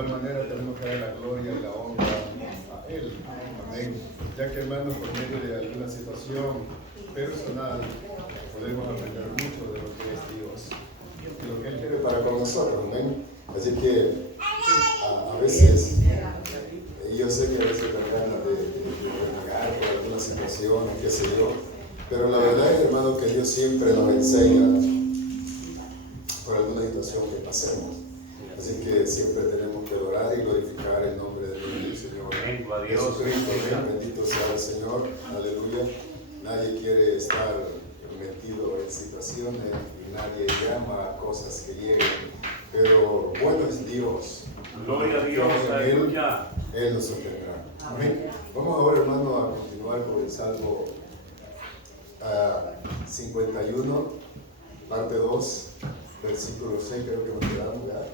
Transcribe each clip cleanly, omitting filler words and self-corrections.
igual manera tenemos que dar la gloria y la honra a Él. Amén. Ya que, hermanos, por medio de alguna situación personal, podemos aprender mucho de lo que es Dios y lo que Él quiere para con nosotros. Amén. Así que a veces, yo sé que a veces dan ganas de renegar por alguna situación, qué sé yo, pero la verdad es, hermano, que Dios siempre nos enseña por alguna situación que pasemos. Así que siempre tenemos que adorar y glorificar el nombre de Dios, Señor Jesucristo. Bendito sea el Señor. Aleluya. Nadie quiere estar metido en situaciones y nadie llama a cosas que lleguen. Pero bueno es Dios. Gloria a Dios. Aleluya. Él nos sostendrá. Amén. Vamos ahora, hermano, a continuar con el Salmo 51, parte 2, versículo 6, creo que nos quedamos ya.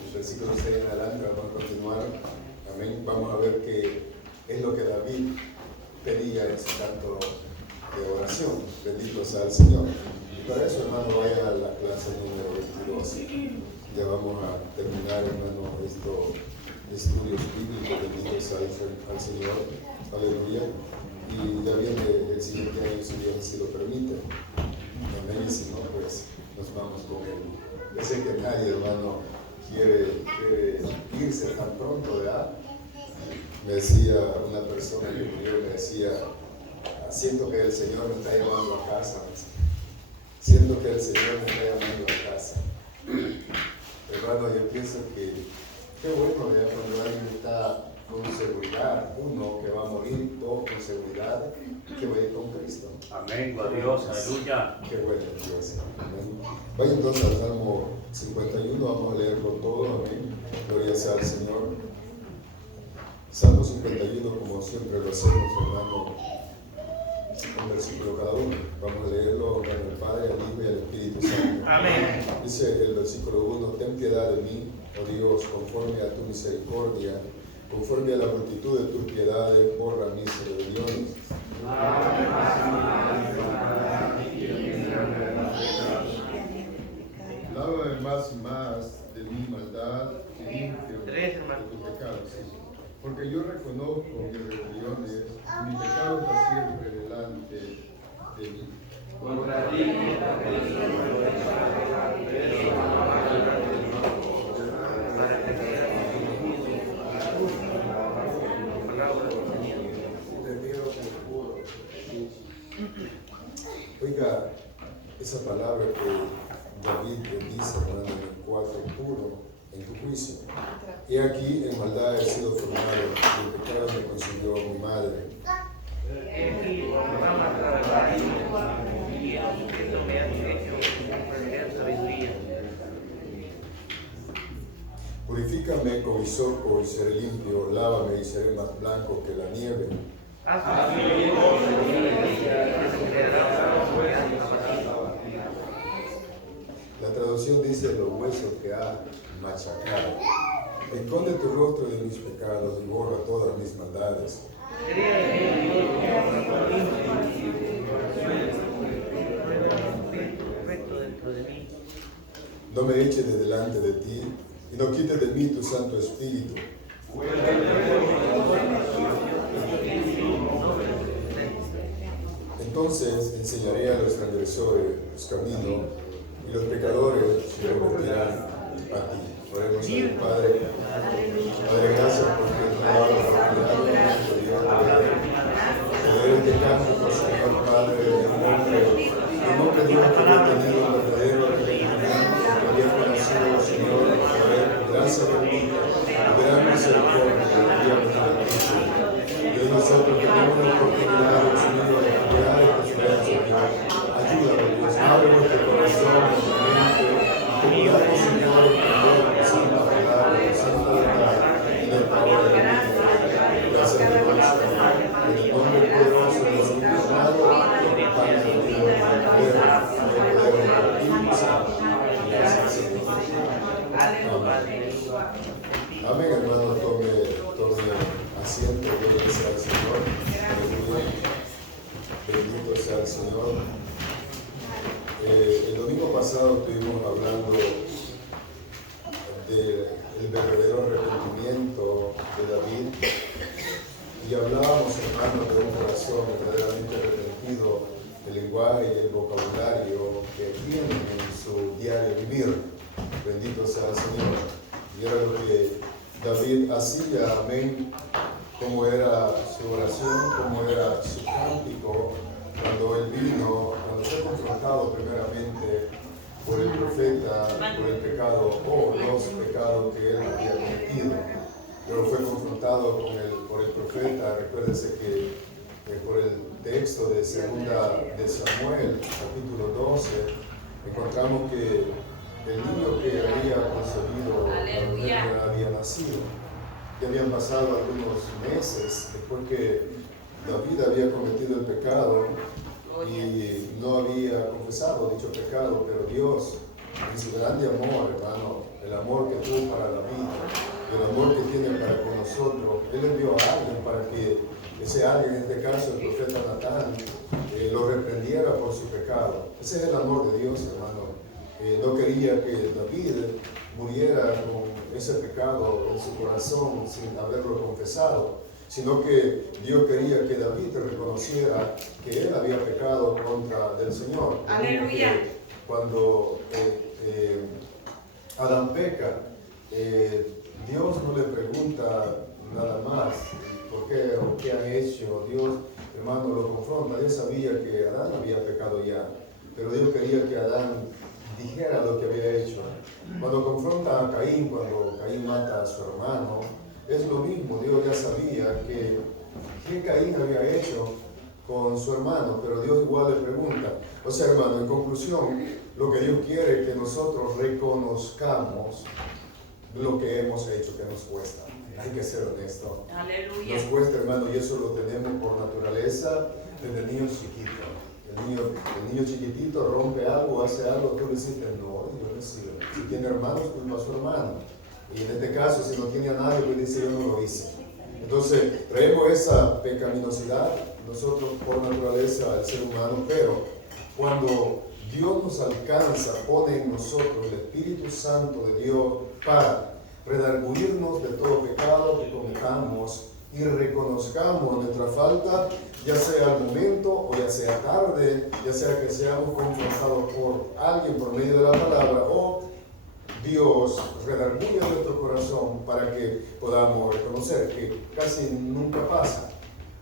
El versículo 6 en adelante, vamos a continuar. Amén. Vamos a ver qué es lo que David pedía en su canto de oración. Bendito sea el Señor. Y para eso, hermano, vayan a la clase número 22. Ya vamos a terminar, hermano, estos estudios bíblicos. Bendito sea al Señor. Aleluya. Y ya viene el siguiente año, si Dios así lo permite. Amén. Y si no, pues nos vamos con Él. Yo sé que nadie, hermano, quiere irse tan pronto, ¿verdad? Me decía una persona que murió, me decía, siento que el Señor me está llamando a casa. Siento que el Señor me está llamando a casa. Hermano, yo pienso que qué bueno, ¿verdad? Cuando alguien está con seguridad, uno que va a morir, todo con seguridad, que va a ir con Cristo. Amén, gloria a Dios, aleluya. Qué bueno Dios. Amén. Vaya entonces al Salmo 51, vamos a leerlo todo. Amén. Gloria sea al Señor. Salmo 51, como siempre lo hacemos, hermano, un versículo cada uno. Vamos a leerlo en el Padre, al Hijo y al Espíritu Santo. Amén. Dice el versículo 1, ten piedad de mí, oh Dios, conforme a tu misericordia, conforme a la multitud de tus piedades, borra mis rebeliones. Lávame más y más de mi maldad y limpio de tus pecados. Porque yo reconozco mis rebeliones y mi pecado está siempre delante de mí. Contra ti, Oiga, esa palabra que David dice, hermano, en el 4, puro en tu juicio. Y aquí en maldad he sido formado, y el pecado me consumió mi madre. Purifícame con hisopo y seré limpio, lávame y seré más blanco que la nieve. La traducción dice los huesos que ha machacado. Esconde tu rostro de mis pecados y borra todas mis maldades. No me eches de delante de ti y no quites de mí tu Santo Espíritu. Entonces enseñaré a los transgresores los caminos y los pecadores se convertirán a ti. Oremos al Padre. Padre, gracias porque nos ha dado la oportunidad de leer este canto, Señor Padre, en nombre de Dios que hemos tenido un verdadero arrepentimiento, que había conocido, Señor, gracias bendita, gran misericordia, y día benedicticio. Y hoy nosotros tenemos la oportunidad, Señor, de cambiar esta ciudad, Señor. Ayúdanos, Dios, abre nuestro corazón, nuestra mente, y ayúdanos, Señor, a entender tu santa palabra, tu santa verdad, en el poder de la vida. Gracias, Dios, Señor. En el nombre poderoso de Jesucristo, Padre, acompaña a Dios, en el poder del Espíritu Santo. Gracias, Señor. Amén, hermano, tome asiento, gloria sea al Señor. Aleluya. Bendito sea el Señor. El domingo pasado estuvimos hablando del el verdadero arrepentimiento de David. Y hablábamos, hermanos, de un corazón verdaderamente arrepentido, el lenguaje y el vocabulario que tienen en su diario vivir. Bendito sea el Señor. Y era lo que David hacía, amén, cómo era su oración, cómo era su cántico, cuando él vino, cuando fue confrontado primeramente por el profeta, por el pecado o los pecados que él había cometido. Pero fue confrontado por el profeta. Recuérdese que por el texto de segunda de Samuel, capítulo 12, encontramos que el niño que había concebido, la mujer que había nacido, ya habían pasado algunos meses después que David había cometido el pecado y no había confesado dicho pecado, pero Dios, en su grande amor, hermano, el amor que tuvo para la vida, el amor que tiene para con nosotros, Él envió a alguien para que ese alguien, en este caso el profeta Natán, lo reprendiera por su pecado. Ese es el amor de Dios, hermano. No quería que David muriera con ese pecado en su corazón sin haberlo confesado, sino que Dios quería que David reconociera que él había pecado contra del Señor. Aleluya. Cuando Adán peca, Dios no le pregunta nada más por qué o qué han hecho. Dios, hermano, lo confronta. Dios sabía que Adán había pecado ya, pero Dios quería que Adán dijera lo que había hecho. Cuando confronta a Caín, cuando Caín mata a su hermano, es lo mismo. Dios ya sabía que Caín había hecho con su hermano, pero Dios igual le pregunta. O sea, hermano, en conclusión, lo que Dios quiere es que nosotros reconozcamos lo que hemos hecho, que nos cuesta. Hay que ser honesto. Aleluya. Nos cuesta, hermano, y eso lo tenemos por naturaleza desde niños chiquitos. El niño chiquitito rompe algo, hace algo, tú le dices, no, yo no sirve. Si tiene hermanos, culpa a su hermano. Y en este caso, si no tiene a nadie, pues dice, yo no lo hice. Entonces, traemos esa pecaminosidad nosotros por naturaleza al ser humano, pero cuando Dios nos alcanza, pone en nosotros el Espíritu Santo de Dios para redarguirnos de todo pecado que cometamos y reconozcamos nuestra falta, ya sea al momento o ya sea tarde, ya sea que seamos confrontados por alguien por medio de la palabra o Dios redarguye nuestro corazón para que podamos reconocer que casi nunca pasa.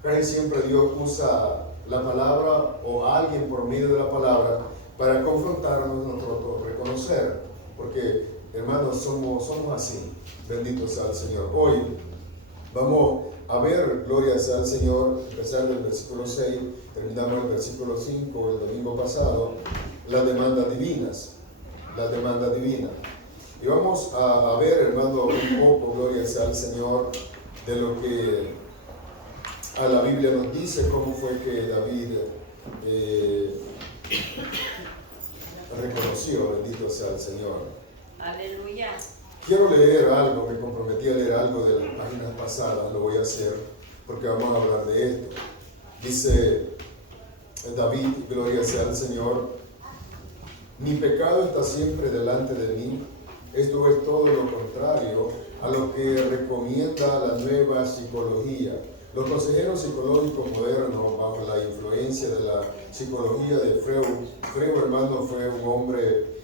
Casi siempre Dios usa la palabra o alguien por medio de la palabra para confrontarnos nosotros, reconocer, porque hermanos somos así. Bendito sea el Señor. Hoy vamos a ver, gloria sea al Señor, empezar del versículo 6, terminamos el versículo 5 el domingo pasado, las demandas divinas. Las demandas divinas. Y vamos a ver, hermano, un poco, gloria sea al Señor, de lo que a la Biblia nos dice, cómo fue que David reconoció, bendito sea el Señor. Aleluya. Quiero leer algo, me comprometí a leer algo de las páginas pasadas, lo voy a hacer porque vamos a hablar de esto. Dice David, gloria sea al Señor, mi pecado está siempre delante de mí, esto es todo lo contrario a lo que recomienda la nueva psicología. Los consejeros psicológicos modernos, bajo la influencia de la psicología de Freud, hermano, fue un hombre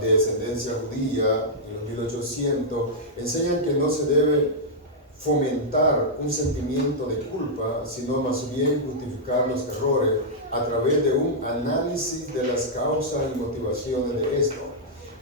de descendencia judía en los 1800, enseñan que no se debe fomentar un sentimiento de culpa, sino más bien justificar los errores a través de un análisis de las causas y motivaciones de esto.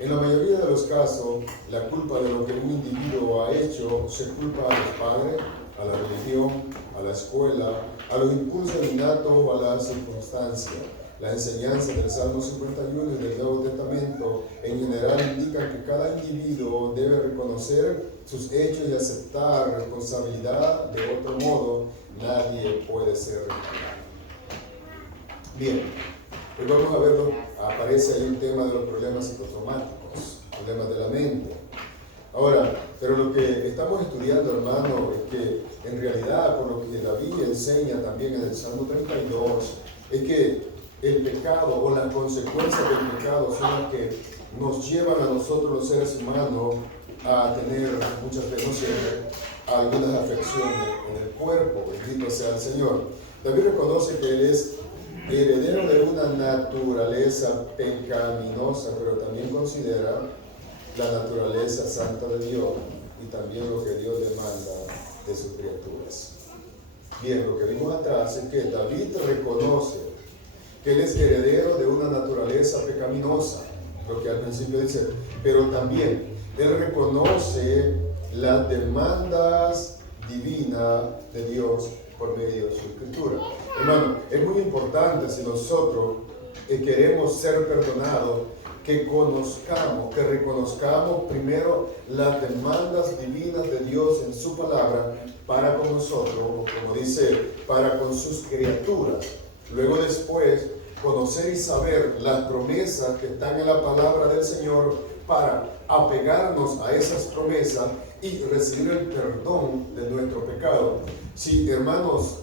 En la mayoría de los casos, la culpa de lo que un individuo ha hecho se culpa a los padres, a la religión, a la escuela, a los impulsos innatos o a las circunstancias. La enseñanza del Salmo 51 y del Nuevo Testamento en general indica que cada individuo debe reconocer sus hechos y aceptar responsabilidad. De otro modo, nadie puede ser responsable. Bien, hoy vamos a verlo. Aparece ahí un tema de los problemas psicosomáticos, problemas de la mente. Ahora, pero lo que estamos estudiando, hermano, es que en realidad, por lo que David enseña también en el Salmo 32, es que el pecado o las consecuencias del pecado son las que nos llevan a nosotros los seres humanos a tener muchas veces, no siempre, algunas afecciones en el cuerpo, bendito sea el Señor. David reconoce que él es heredero de una naturaleza pecaminosa, pero también considera la naturaleza santa de Dios y también lo que Dios demanda de sus criaturas. Bien, lo que vimos atrás es que David reconoce que él es heredero de una naturaleza pecaminosa, lo que al principio dice, pero también él reconoce las demandas divinas de Dios por medio de su escritura. Hermano, es muy importante si nosotros queremos ser perdonados, que conozcamos, que reconozcamos primero las demandas divinas de Dios en su palabra para con nosotros, como dice, para con sus criaturas. Luego después, conocer y saber las promesas que están en la palabra del Señor para apegarnos a esas promesas y recibir el perdón de nuestro pecado. Sí, hermanos,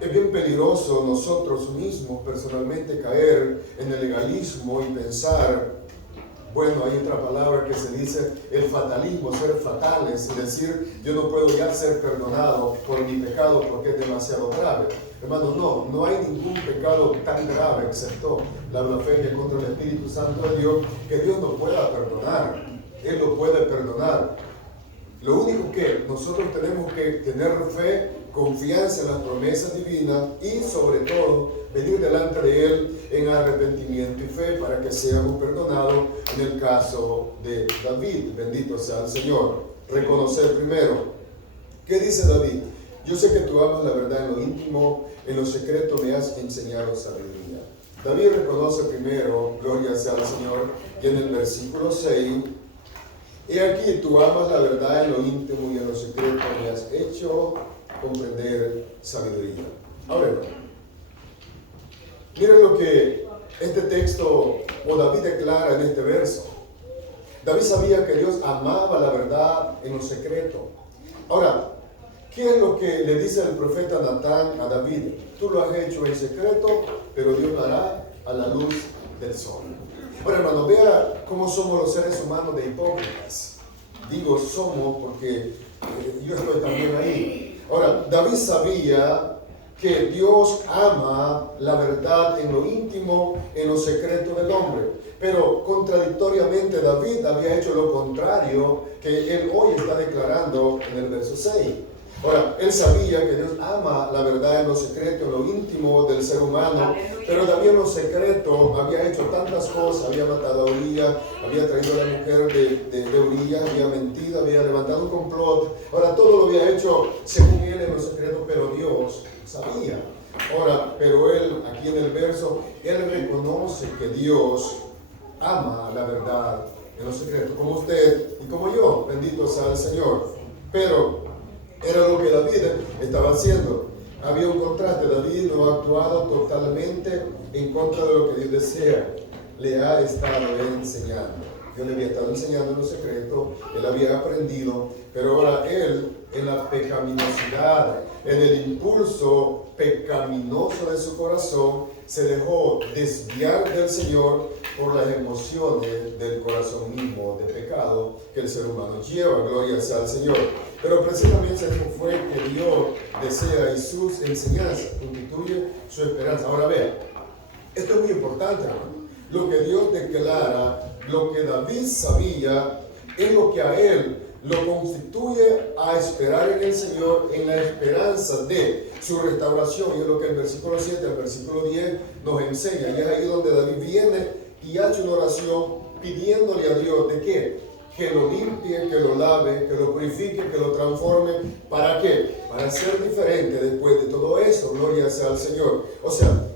es bien peligroso nosotros mismos personalmente caer en el legalismo y pensar, bueno, hay otra palabra que se dice el fatalismo, ser fatales, y decir yo no puedo ya ser perdonado por mi pecado porque es demasiado grave. Hermanos, no hay ningún pecado tan grave excepto la blasfemia contra el Espíritu Santo de Dios que Dios no pueda perdonar. Él lo puede perdonar. Lo único que nosotros tenemos que tener fe, confianza en las promesas divinas y sobre todo venir delante de Él en arrepentimiento y fe para que seamos perdonados en el caso de David. Bendito sea el Señor. Reconocer primero. ¿Qué dice David? Yo sé que tú amas la verdad en lo íntimo, en lo secreto me has enseñado sabiduría. David reconoce primero, gloria sea al Señor, y en el versículo 6, he aquí tú amas la verdad en lo íntimo y en lo secreto me has hecho comprender sabiduría. Ahora, miren lo que este texto o David declara en este verso. David sabía que Dios amaba la verdad en lo secreto. Ahora, ¿qué es lo que le dice el profeta Natán a David? Tú lo has hecho en secreto, pero Dios lo hará a la luz del sol. Ahora, hermano, vea cómo somos los seres humanos de hipócritas. Digo somos porque yo estoy también ahí. Ahora, David sabía que Dios ama la verdad en lo íntimo, en lo secreto del hombre. Pero contradictoriamente David había hecho lo contrario que él hoy está declarando en el verso 6. Ahora, él sabía que Dios ama la verdad en lo secreto, en lo íntimo del ser humano, pero también en lo secreto había hecho tantas cosas, había matado a Urías, había traído a la mujer de Urías, había mentido, había levantado un complot. Ahora, todo lo había hecho según él en lo secreto, pero Dios sabía. Ahora, pero él, aquí en el verso, él reconoce que Dios ama la verdad en lo secreto, como usted y como yo, bendito sea el Señor. Pero era lo que David estaba haciendo. Había un contraste. David no ha actuado totalmente en contra de lo que Dios desea. Le ha estado enseñando. Dios le había estado enseñando en lo secreto. Él había aprendido. Pero ahora él, en la pecaminosidad, en el impulso pecaminoso de su corazón, se dejó desviar del Señor por las emociones del corazón mismo de pecado que el ser humano lleva. Gloria sea al Señor. Pero precisamente eso fue que Dios desea y sus enseñanzas constituye su esperanza. Ahora vea, esto es muy importante, hermano. Lo que Dios declara, lo que David sabía, es lo que a él lo constituye a esperar en el Señor, en la esperanza de su restauración. Y es lo que el versículo 7 al versículo 10 nos enseña. Y es ahí donde David viene y hace una oración pidiéndole a Dios de qué, que lo limpie, que lo lave, que lo purifique, que lo transforme. ¿Para qué? Para ser diferente después de todo eso. Gloria sea al Señor. O sea,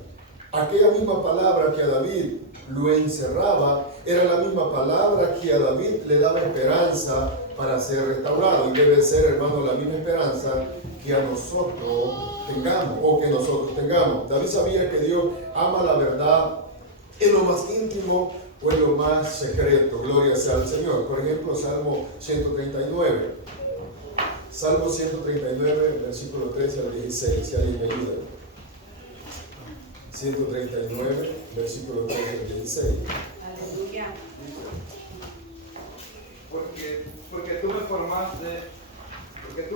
aquella misma palabra que a David lo encerraba, era la misma palabra que a David le daba esperanza para ser restaurado. Y debe ser, hermano, la misma esperanza que a nosotros tengamos o que nosotros tengamos. David sabía que Dios ama la verdad en lo más íntimo o en lo más secreto. Gloria sea al Señor. Por ejemplo, Salmo 139. Salmo 139, versículo 13 al 16. Si alguien me ayuda. 139, versículo 13 al 16. Aleluya. Porque porque tú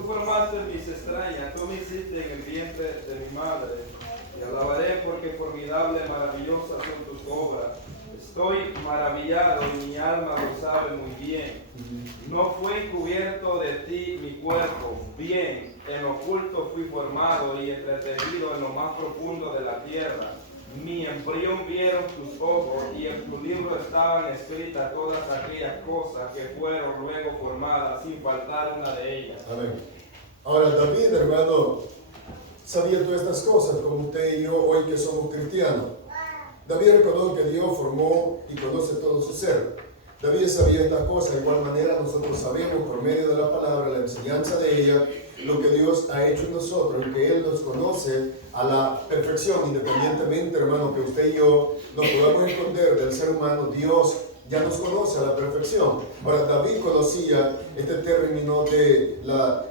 formaste mis extrañas, tú me hiciste en el vientre de mi madre. Te alabaré porque formidable, maravillosas son tus obras. Estoy maravillado y mi alma lo sabe muy bien. No fue encubierto de ti mi cuerpo, bien, en oculto fui formado y entretenido en lo más profundo de la tierra. Mi embrión vieron tus ojos y en tu libro estaban escritas todas aquellas cosas que fueron luego formadas, sin faltar una de ellas. Amén. Ahora, David, hermano, sabía todas estas cosas, como usted y yo hoy que somos cristianos. David reconoce que Dios formó y conoce todo su ser. David sabía estas cosas, de igual manera nosotros sabemos por medio de la palabra, la enseñanza de ella, lo que Dios ha hecho en nosotros y que Él nos conoce a la perfección, independientemente, hermano, que usted y yo nos podamos esconder del ser humano. Dios ya nos conoce a la perfección. Ahora, David conocía este término de la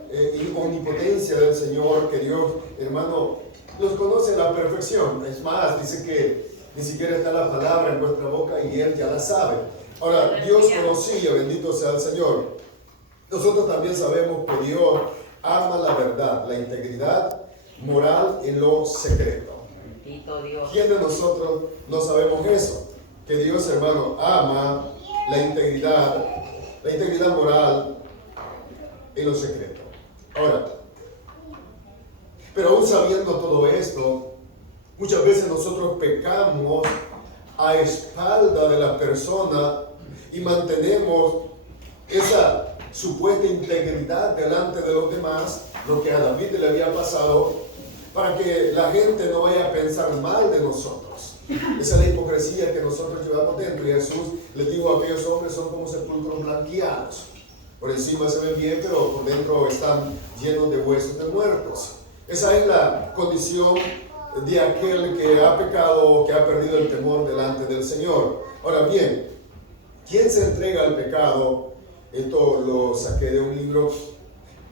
omnipotencia del Señor, que Dios, hermano, nos conoce a la perfección. Es más, dice que ni siquiera está la palabra en vuestra boca y Él ya la sabe. Ahora, Dios conocía, bendito sea el Señor. Nosotros también sabemos que Dios ama la verdad, la integridad moral en lo secreto. Bendito Dios. ¿Quién de nosotros no sabemos eso? Que Dios, hermano, ama la integridad moral en lo secreto. Ahora, pero aún sabiendo todo esto, muchas veces nosotros pecamos a espalda de la persona y mantenemos esa supuesta integridad delante de los demás, lo que a David le había pasado, para que la gente no vaya a pensar mal de nosotros. Esa es la hipocresía que nosotros llevamos dentro. Y Jesús les dijo a aquellos hombres: son como sepulcros blanqueados. Por encima se ven bien, pero por dentro están llenos de huesos de muertos. Esa es la condición de aquel que ha pecado, que ha perdido el temor delante del Señor. Ahora bien, ¿quién se entrega al pecado? Esto lo saqué de un libro.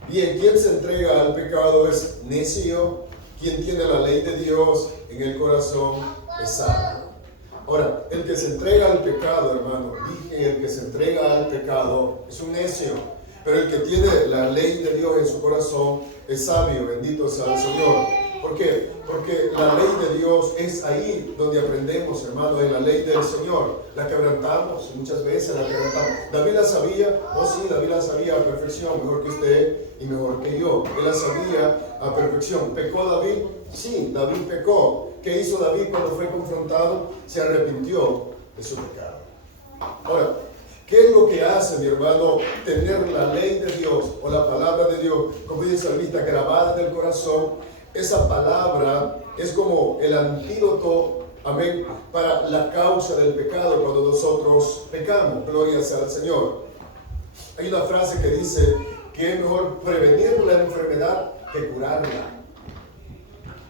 Bien, ¿quién se entrega al pecado es necio? Quien tiene la ley de Dios en el corazón es sabio. Ahora, el que se entrega al pecado, hermano, dije, el que se entrega al pecado es un necio. Pero el que tiene la ley de Dios en su corazón es sabio, bendito sea el Señor. ¿Por qué? Porque la ley de Dios es ahí donde aprendemos, hermano, en la ley del Señor. La quebrantamos, muchas veces la quebrantamos. ¿David la sabía? Oh sí, David la sabía a perfección, mejor que usted y mejor que yo. Él la sabía a perfección. ¿Pecó David? Sí, David pecó. ¿Qué hizo David cuando fue confrontado? Se arrepintió de su pecado. Ahora, ¿qué es lo que hace, mi hermano, tener la ley de Dios o la palabra de Dios, como dice el salmista, grabada en el corazón? Esa palabra es como el antídoto, amén, para la causa del pecado cuando nosotros pecamos. Gloria sea al Señor. Hay una frase que dice que es mejor prevenir la enfermedad que curarla.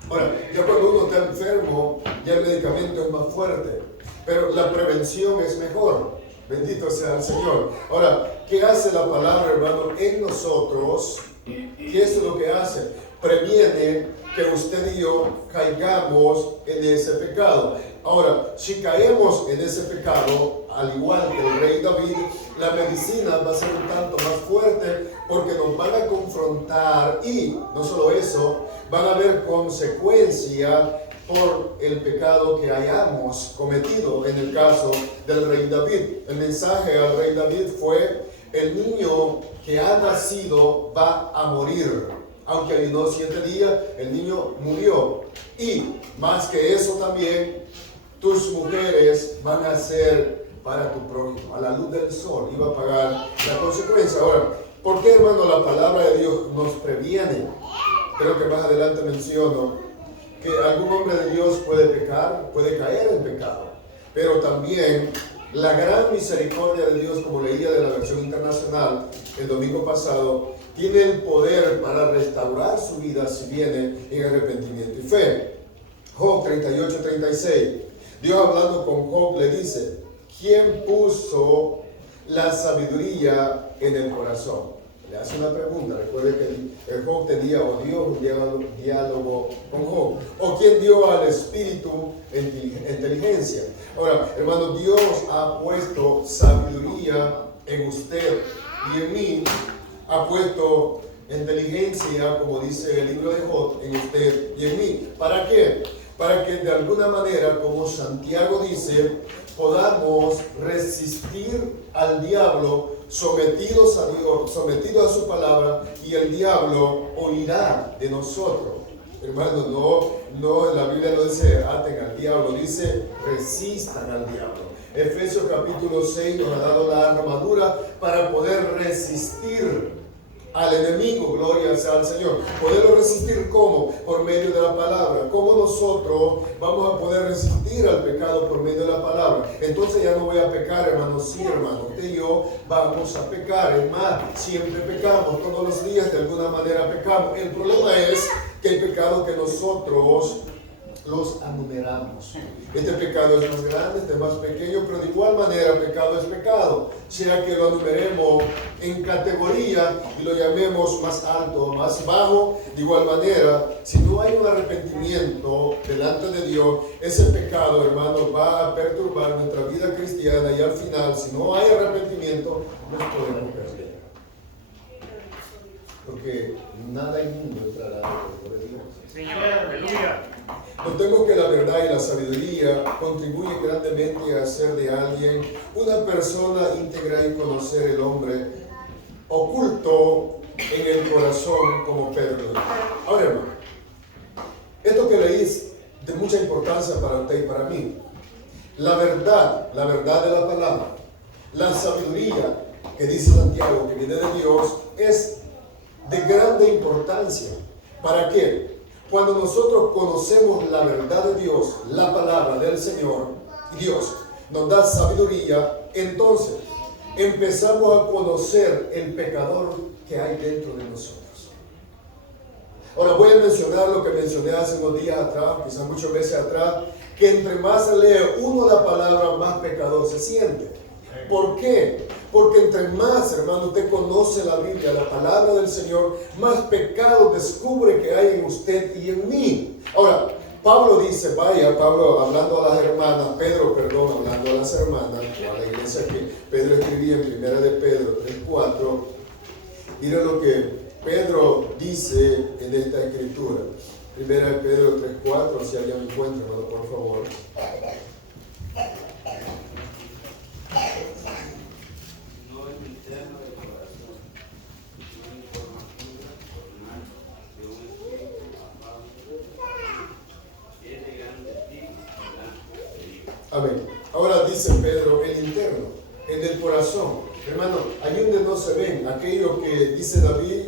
Ahora, ya cuando uno está enfermo, ya el medicamento es más fuerte, pero la prevención es mejor. Bendito sea el Señor. Ahora, ¿qué hace la palabra, hermano, en nosotros? ¿Qué es lo que hace? Previene que usted y yo caigamos en ese pecado. Ahora, si caemos en ese pecado, al igual que el rey David, la medicina va a ser un tanto más fuerte porque nos van a confrontar y, no solo eso, van a haber consecuencias por el pecado que hayamos cometido. En el caso del rey David, el mensaje al rey David fue: el niño que ha nacido va a morir. Aunque ayunó 7 días, el niño murió. Y más que eso también, tus mujeres van a ser para tu prójimo. A la luz del sol iba a pagar la consecuencia. Ahora, ¿por qué, hermano, la palabra de Dios nos previene? Creo que más adelante menciono que algún hombre de Dios puede pecar, puede caer en pecado. Pero también la gran misericordia de Dios, como leía de la versión internacional el domingo pasado, tiene el poder para restaurar su vida si viene en arrepentimiento y fe. Job 38-36. Dios, hablando con Job, le dice: ¿quién puso la sabiduría en el corazón? Le hace una pregunta. Recuerde que el Job tenía, o Dios, un diálogo con Job. ¿O quién dio al espíritu inteligencia? Ahora, hermano, Dios ha puesto sabiduría en usted. y en mí, ha puesto inteligencia, como dice el libro de Job, en usted y en mí. ¿Para qué? Para que de alguna manera, como Santiago dice, podamos resistir al diablo sometidos a Dios, sometidos a su palabra, y el diablo oirá de nosotros. Hermano, no, la Biblia no dice aten al diablo, dice resistan al diablo. Efesios capítulo 6 nos ha dado la armadura para poder resistir al enemigo, gloria sea al Señor. Poderlo resistir, ¿cómo? Por medio de la palabra. ¿Cómo nosotros vamos a poder resistir al pecado? Por medio de la palabra. Entonces ya no voy a pecar, hermano. Sí, hermano, usted y yo vamos a pecar. Es más, siempre pecamos, todos los días de alguna manera pecamos. El problema es que hay pecados que nosotros los enumeramos. Este pecado es más grande, este es más pequeño, pero de igual manera pecado es pecado, sea que lo enumeremos en categoría y lo llamemos más alto o más bajo. De igual manera, si no hay un arrepentimiento delante de Dios, ese pecado, hermano, va a perturbar nuestra vida cristiana, y al final, si no hay arrepentimiento, nos podemos perder, porque nada inmundo entrará dentro de Dios. Señor, aleluya. Notemos que la verdad y la sabiduría contribuyen grandemente a hacer de alguien una persona íntegra y conocer el hombre oculto en el corazón, como Pedro. Ahora, hermano, esto que leí es de mucha importancia para usted y para mí. La verdad de la palabra, la sabiduría que dice Santiago, que viene de Dios, es de grande importancia. ¿Para qué? Cuando nosotros conocemos la verdad de Dios, la palabra del Señor, y Dios nos da sabiduría, entonces empezamos a conocer el pecador que hay dentro de nosotros. Ahora voy a mencionar lo que mencioné hace unos días atrás, quizás muchos meses atrás, que entre más lee uno la palabra, más pecador se siente. ¿Por qué? Porque entre más, hermano, usted conoce la Biblia, la palabra del Señor, más pecado descubre que hay en usted y en mí. Ahora, Pablo dice, Pablo hablando a las hermanas, hablando a las hermanas, a la iglesia que Pedro escribía en 1 de Pedro 3:4, mira lo que Pedro dice en esta escritura. 1 de Pedro 3:4, si alguien me encuentra, hermano, por favor. Amén. Ahora dice Pedro, el interno, en el corazón. Hermano, allí donde no se ven, aquello que dice David,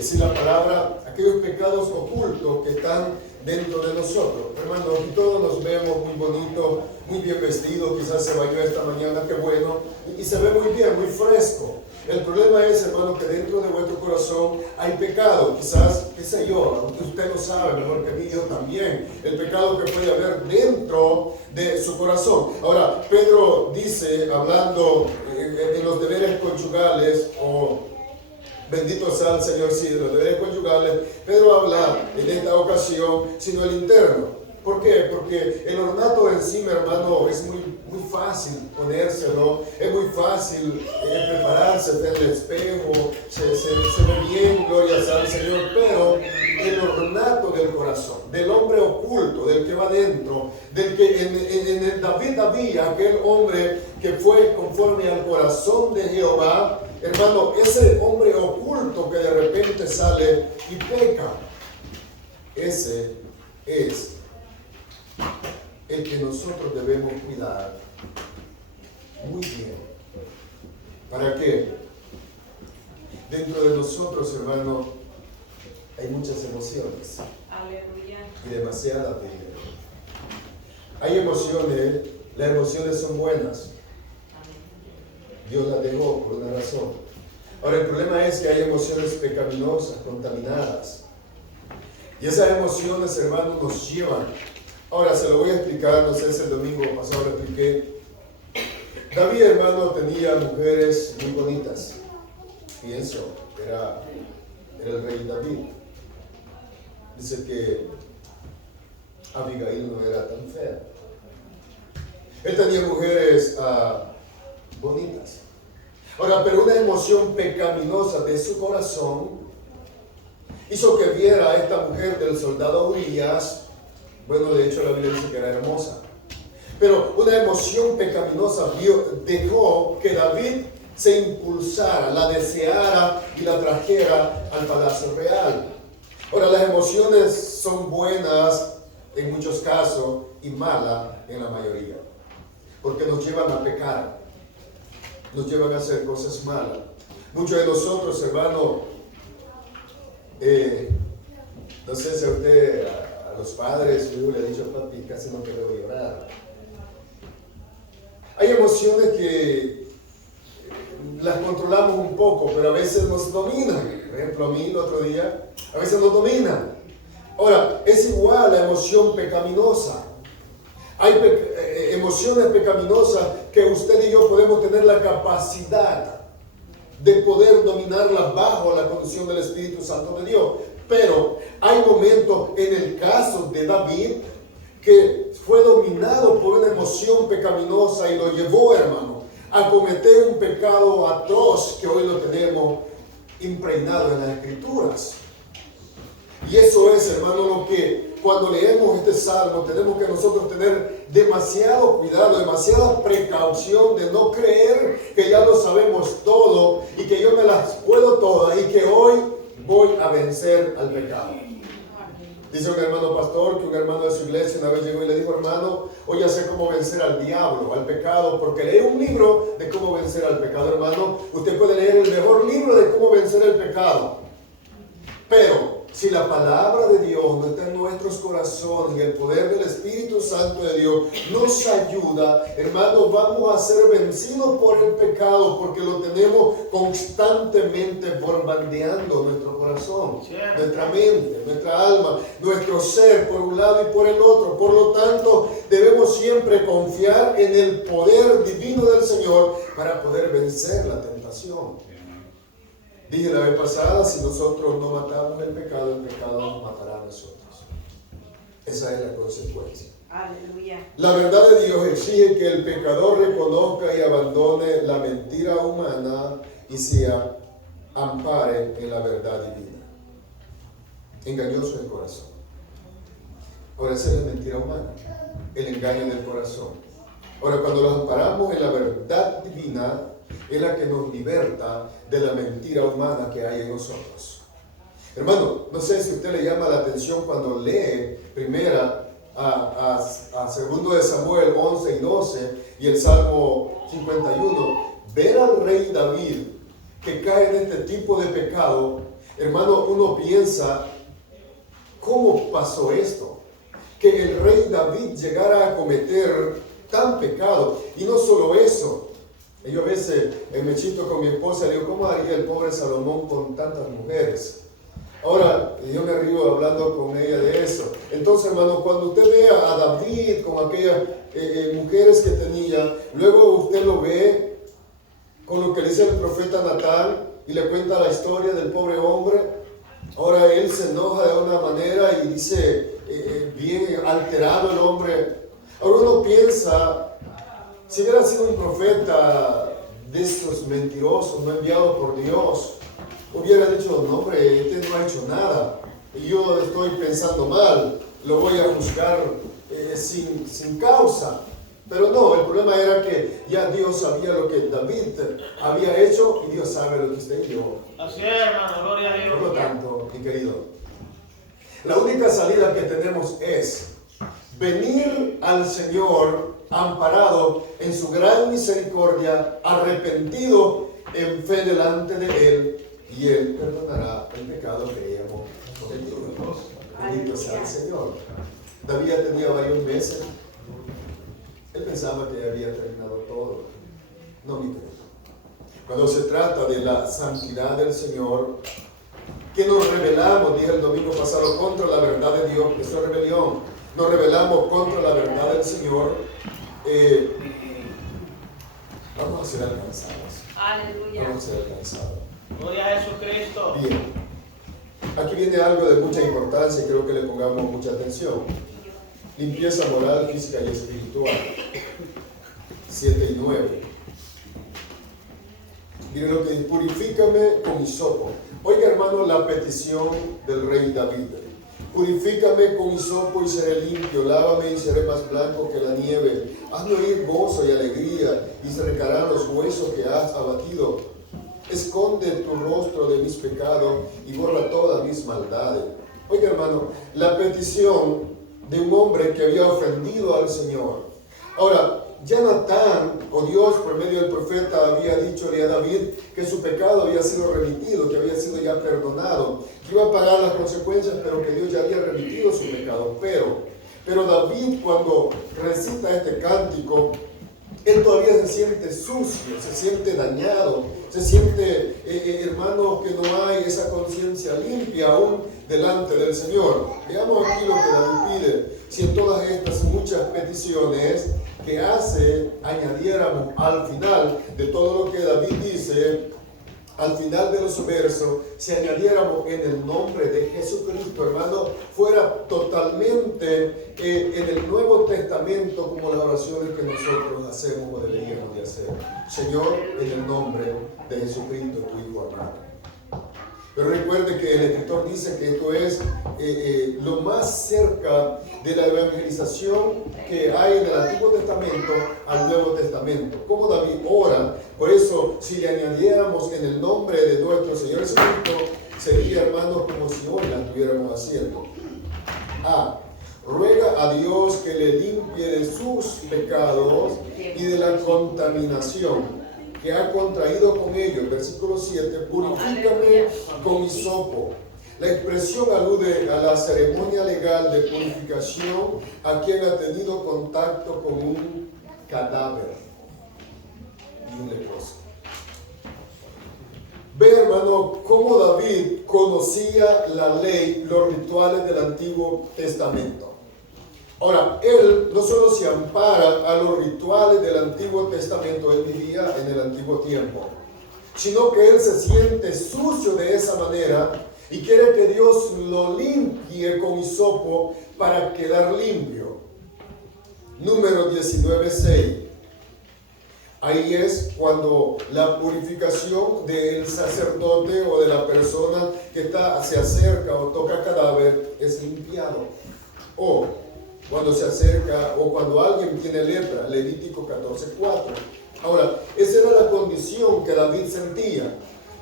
sin la palabra, aquellos pecados ocultos que están dentro de nosotros. Hermano, aquí todos nos vemos muy bonitos, muy bien vestidos, quizás se bañó esta mañana, qué bueno, y se ve muy bien, muy fresco. El problema es, hermano, que dentro de vuestro corazón hay pecado, quizás, qué sé yo, usted lo sabe mejor que mí, yo también, el pecado que puede haber dentro de su corazón. Ahora, Pedro dice, hablando de los deberes conyugales, bendito sea el Señor, sí, de los deberes conyugales, Pedro habla en esta ocasión, sino el interno. ¿Por qué? Porque el ornato encima, hermano, es muy fácil ponérselo, es muy fácil prepararse frente al espejo, se ve bien, gloria sea al Señor, pero el ornato del corazón, del hombre oculto, del que va dentro, del que en el David había aquel hombre que fue conforme al corazón de Jehová, hermano, ese hombre oculto que de repente sale y peca, ese es el que nosotros debemos cuidar muy bien. ¿Para qué? Dentro de nosotros, hermano, hay muchas emociones. Aleluya. Y demasiadas de ellas. Hay emociones, las emociones son buenas. Dios las dejó por una razón. Ahora, el problema es que hay emociones pecaminosas, contaminadas. Y esas emociones, hermano, nos llevan. Ahora, se lo voy a explicar, no sé si el domingo pasado lo expliqué. David, hermano, tenía mujeres muy bonitas. Pienso, era el rey David. Dice que Abigail no era tan fea. Él tenía mujeres bonitas. Ahora, pero una emoción pecaminosa de su corazón hizo que viera a esta mujer del soldado Urías. Bueno, de hecho la Biblia dice que era hermosa. Pero una emoción pecaminosa dejó que David se impulsara, la deseara y la trajera al palacio real. Ahora, las emociones son buenas en muchos casos y malas en la mayoría, porque nos llevan a pecar, nos llevan a hacer cosas malas. Muchos de nosotros, hermanos, no sé si a usted, a los padres, yo le he dicho, papi, casi no te veo llorar. Hay emociones que las controlamos un poco, pero a veces nos dominan. Por ejemplo, a mí el otro día, a veces nos dominan. Ahora, es igual la emoción pecaminosa. Hay emociones pecaminosas que usted y yo podemos tener la capacidad de poder dominarlas bajo la conducción del Espíritu Santo de Dios. Pero hay momentos en el caso de David que fue dominado por una emoción pecaminosa y lo llevó, hermano, a cometer un pecado atroz que hoy lo tenemos impregnado en las Escrituras. Y eso es, hermano, lo que cuando leemos este salmo tenemos que nosotros tener demasiado cuidado, demasiada precaución de no creer que ya lo sabemos todo y que yo me las puedo todas y que hoy voy a vencer al pecado. Dice un hermano pastor que un hermano de su iglesia una vez llegó y le dijo: hermano, hoy ya sé cómo vencer al diablo, al pecado, porque leí un libro de cómo vencer al pecado. Hermano, usted puede leer el mejor libro de cómo vencer el pecado, pero si la palabra de Dios no está en nuestros corazones y el poder del Espíritu Santo de Dios nos ayuda, hermanos, vamos a ser vencidos por el pecado porque lo tenemos constantemente bombardeando nuestro corazón, nuestra mente, nuestra alma, nuestro ser por un lado y por el otro. Por lo tanto, debemos siempre confiar en el poder divino del Señor para poder vencer la tentación. Dije la vez pasada, si nosotros no matamos el pecado nos matará a nosotros. Esa es la consecuencia. Aleluya. La verdad de Dios exige que el pecador reconozca y abandone la mentira humana y se ampare en la verdad divina. Engañoso el corazón. Ahora esa es la mentira humana, el engaño del corazón. Ahora, cuando nos amparamos en la verdad divina, es la que nos liberta de la mentira humana que hay en nosotros. Hermano, no sé si a usted le llama la atención cuando lee primera a segundo de Samuel 11 y 12 y el Salmo 51, ver al rey David que cae en este tipo de pecado. Hermano, uno piensa, ¿cómo pasó esto? Que el rey David llegara a cometer tan pecado. Y no solo eso, yo a veces me chito con mi esposa y le digo, ¿cómo haría el pobre Salomón con tantas mujeres? Ahora, yo me río hablando con ella de eso. Entonces, hermano, cuando usted ve a David con aquellas mujeres que tenía, luego usted lo ve con lo que le dice el profeta Natán y le cuenta la historia del pobre hombre. Ahora él se enoja de una manera y dice, bien alterado el hombre. Ahora uno piensa, si hubiera sido un profeta de estos mentirosos, no enviado por Dios, hubiera dicho, no hombre, este no ha hecho nada, y yo estoy pensando mal, lo voy a juzgar sin causa. Pero no, el problema era que ya Dios sabía lo que David había hecho y Dios sabe lo que usted y yo. Así es, hermano, gloria a Dios. Por lo tanto, mi querido, la única salida que tenemos es venir al Señor amparado en su gran misericordia, arrepentido en fe delante de Él, y Él perdonará el pecado que hayamos cometido. Bendito sea el Señor. David ya tenía varios meses. Él pensaba que había terminado todo. No, mi querido. Cuando se trata de la santidad del Señor, que nos rebelamos, dije el domingo pasado, contra la verdad de Dios, que es una rebelión. Nos rebelamos contra la verdad del Señor. Vamos a ser alcanzados. Aleluya. Vamos a ser alcanzados. Gloria a Jesucristo. Bien. Aquí viene algo de mucha importancia y creo que le pongamos mucha atención. Limpieza moral, física y espiritual. 7 y 9. Miren lo que dice, purifícame con hisopo. Oiga, hermano, la petición del rey David. Purifícame con hisopo y seré limpio, lávame y seré más blanco que la nieve. Hazme oír gozo y alegría y se recarán los huesos que has abatido. Esconde tu rostro de mis pecados y borra todas mis maldades. Oiga, hermano, la petición de un hombre que había ofendido al Señor. Ahora, ya Natán, o Dios por medio del profeta, había dichole a David que su pecado había sido remitido, que había sido ya perdonado, que iba a pagar las consecuencias, pero que Dios ya había remitido su pecado. Pero David, cuando recita este cántico, él todavía se siente sucio, se siente dañado, se siente, hermano, que no hay esa conciencia limpia aún delante del Señor. Veamos aquí lo que David pide. Si en todas estas muchas peticiones que hace, añadiéramos al final de todo lo que David dice, al final de los versos, si añadiéramos en el nombre de Jesucristo, hermano, fuera totalmente en el Nuevo Testamento como las oraciones que nosotros hacemos o deberíamos de hacer. Señor, en el nombre de Jesucristo, tu Hijo amado. Pero recuerde que el escritor dice que esto es lo más cerca de la evangelización que hay en el Antiguo Testamento al Nuevo Testamento. Como David ora, por eso si le añadiéramos en el nombre de nuestro Señor Jesucristo, sería, hermanos, como si hoy la estuviéramos haciendo. Ruega a Dios que le limpie de sus pecados y de la contaminación que ha contraído con ellos. Versículo 7, purifícame con hisopo. La expresión alude a la ceremonia legal de purificación a quien ha tenido contacto con un cadáver y un leproso. Ve, hermano, cómo David conocía la ley, los rituales del Antiguo Testamento. Ahora, él no solo se ampara a los rituales del Antiguo Testamento, él vivía en el antiguo tiempo, sino que él se siente sucio de esa manera y quiere que Dios lo limpie con hisopo para quedar limpio. Número 19:6. Ahí es cuando la purificación del sacerdote o de la persona que se acerca o toca cadáver es limpiado. O cuando se acerca o cuando alguien tiene lepra, Levítico 14:4. Ahora, esa era la condición que David sentía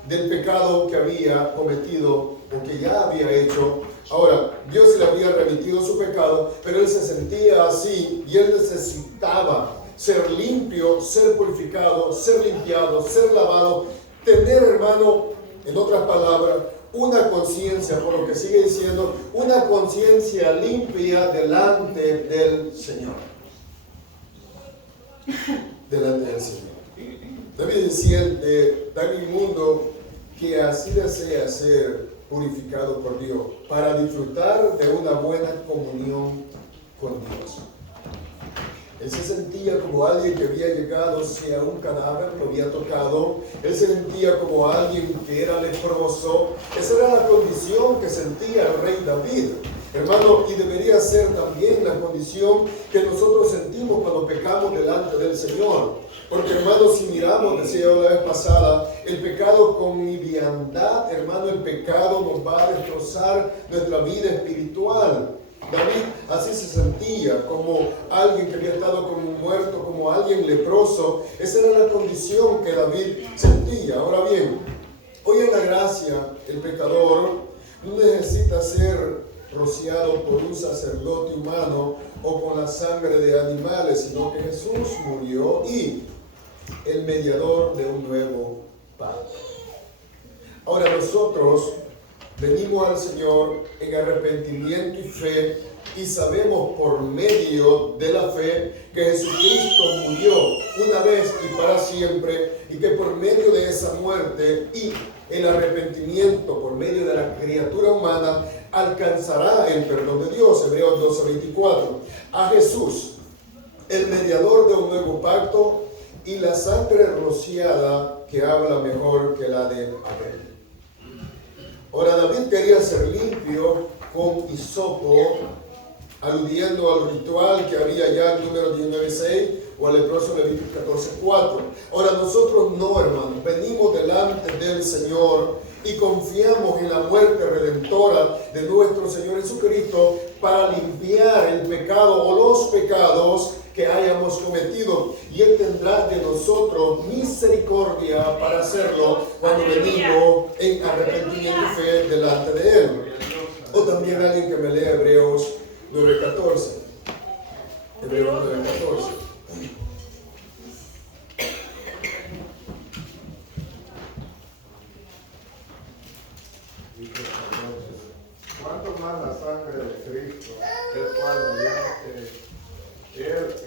del pecado que había cometido o que ya había hecho. Ahora, Dios le había remitido su pecado, pero él se sentía así y él necesitaba ser limpio, ser purificado, ser limpiado, ser lavado, tener, hermano, en otras palabras, una conciencia, por lo que sigue diciendo, una conciencia limpia delante del Señor. Delante del Señor. David decía, tan inmundo que así desea ser purificado por Dios para disfrutar de una buena comunión con Dios. Él se sentía como alguien que había llegado hacia un cadáver, lo había tocado. Él se sentía como alguien que era leproso. Esa era la condición que sentía el rey David. Hermano, y debería ser también la condición que nosotros sentimos cuando pecamos delante del Señor. Porque, hermano, si miramos, decía yo la vez pasada, el pecado con liviandad, hermano, el pecado nos va a destrozar nuestra vida espiritual. David así se sentía, como alguien que había estado como un muerto, como alguien leproso. Esa era la condición que David sentía. Ahora bien, hoy en la gracia, el pecador no necesita ser rociado por un sacerdote humano o con la sangre de animales, sino que Jesús murió y el mediador de un nuevo pacto. Ahora nosotros venimos al Señor en arrepentimiento y fe y sabemos por medio de la fe que Jesucristo murió una vez y para siempre y que por medio de esa muerte y el arrepentimiento por medio de la criatura humana alcanzará el perdón de Dios. Hebreos 12:24. A Jesús, el mediador de un nuevo pacto y la sangre rociada que habla mejor que la de Abel. Ahora David quería ser limpio con hisopo, aludiendo al ritual que había ya en número 19:6, o al leproso Levítico 14:4. Ahora nosotros no, hermanos, venimos delante del Señor y confiamos en la muerte redentora de nuestro Señor Jesucristo para limpiar el pecado o los pecados que hayamos cometido, y Él tendrá de nosotros misericordia para hacerlo cuando venimos en arrepentimiento y fe delante de Él. O también alguien que me lea Hebreos 9:14. Hebreos 9:14. ¿Cuánto más la sangre de Cristo, el cual mediante Él es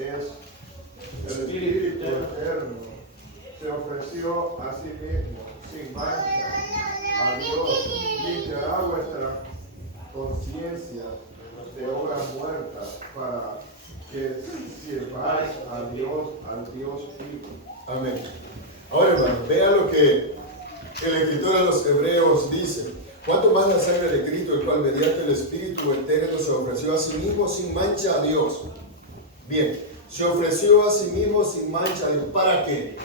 el Espíritu eterno, se ofreció a sí mismo, sin mancha, a Dios, limpiará vuestra conciencia de obras muertas para que sirváis al Dios vivo? Amén. Ahora, hermano, vea lo que el escritor a los Hebreos dice. ¿Cuánto más la sangre de Cristo, el cual mediante el Espíritu eterno se ofreció a sí mismo sin mancha a Dios? Bien, se ofreció a sí mismo sin mancha a Dios. ¿Para qué?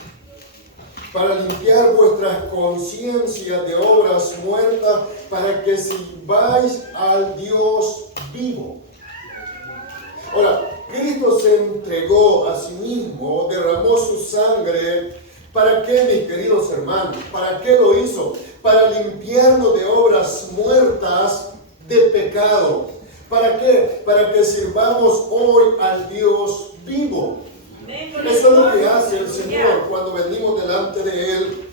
Para limpiar vuestras conciencias de obras muertas, para que sirváis al Dios vivo. Ahora, Cristo se entregó a sí mismo, derramó su sangre. ¿Para qué, mis queridos hermanos? ¿Para qué lo hizo? Para limpiarnos de obras muertas de pecado. ¿Para qué? Para que sirvamos hoy al Dios vivo. Eso es lo que hace el Señor cuando venimos delante de Él,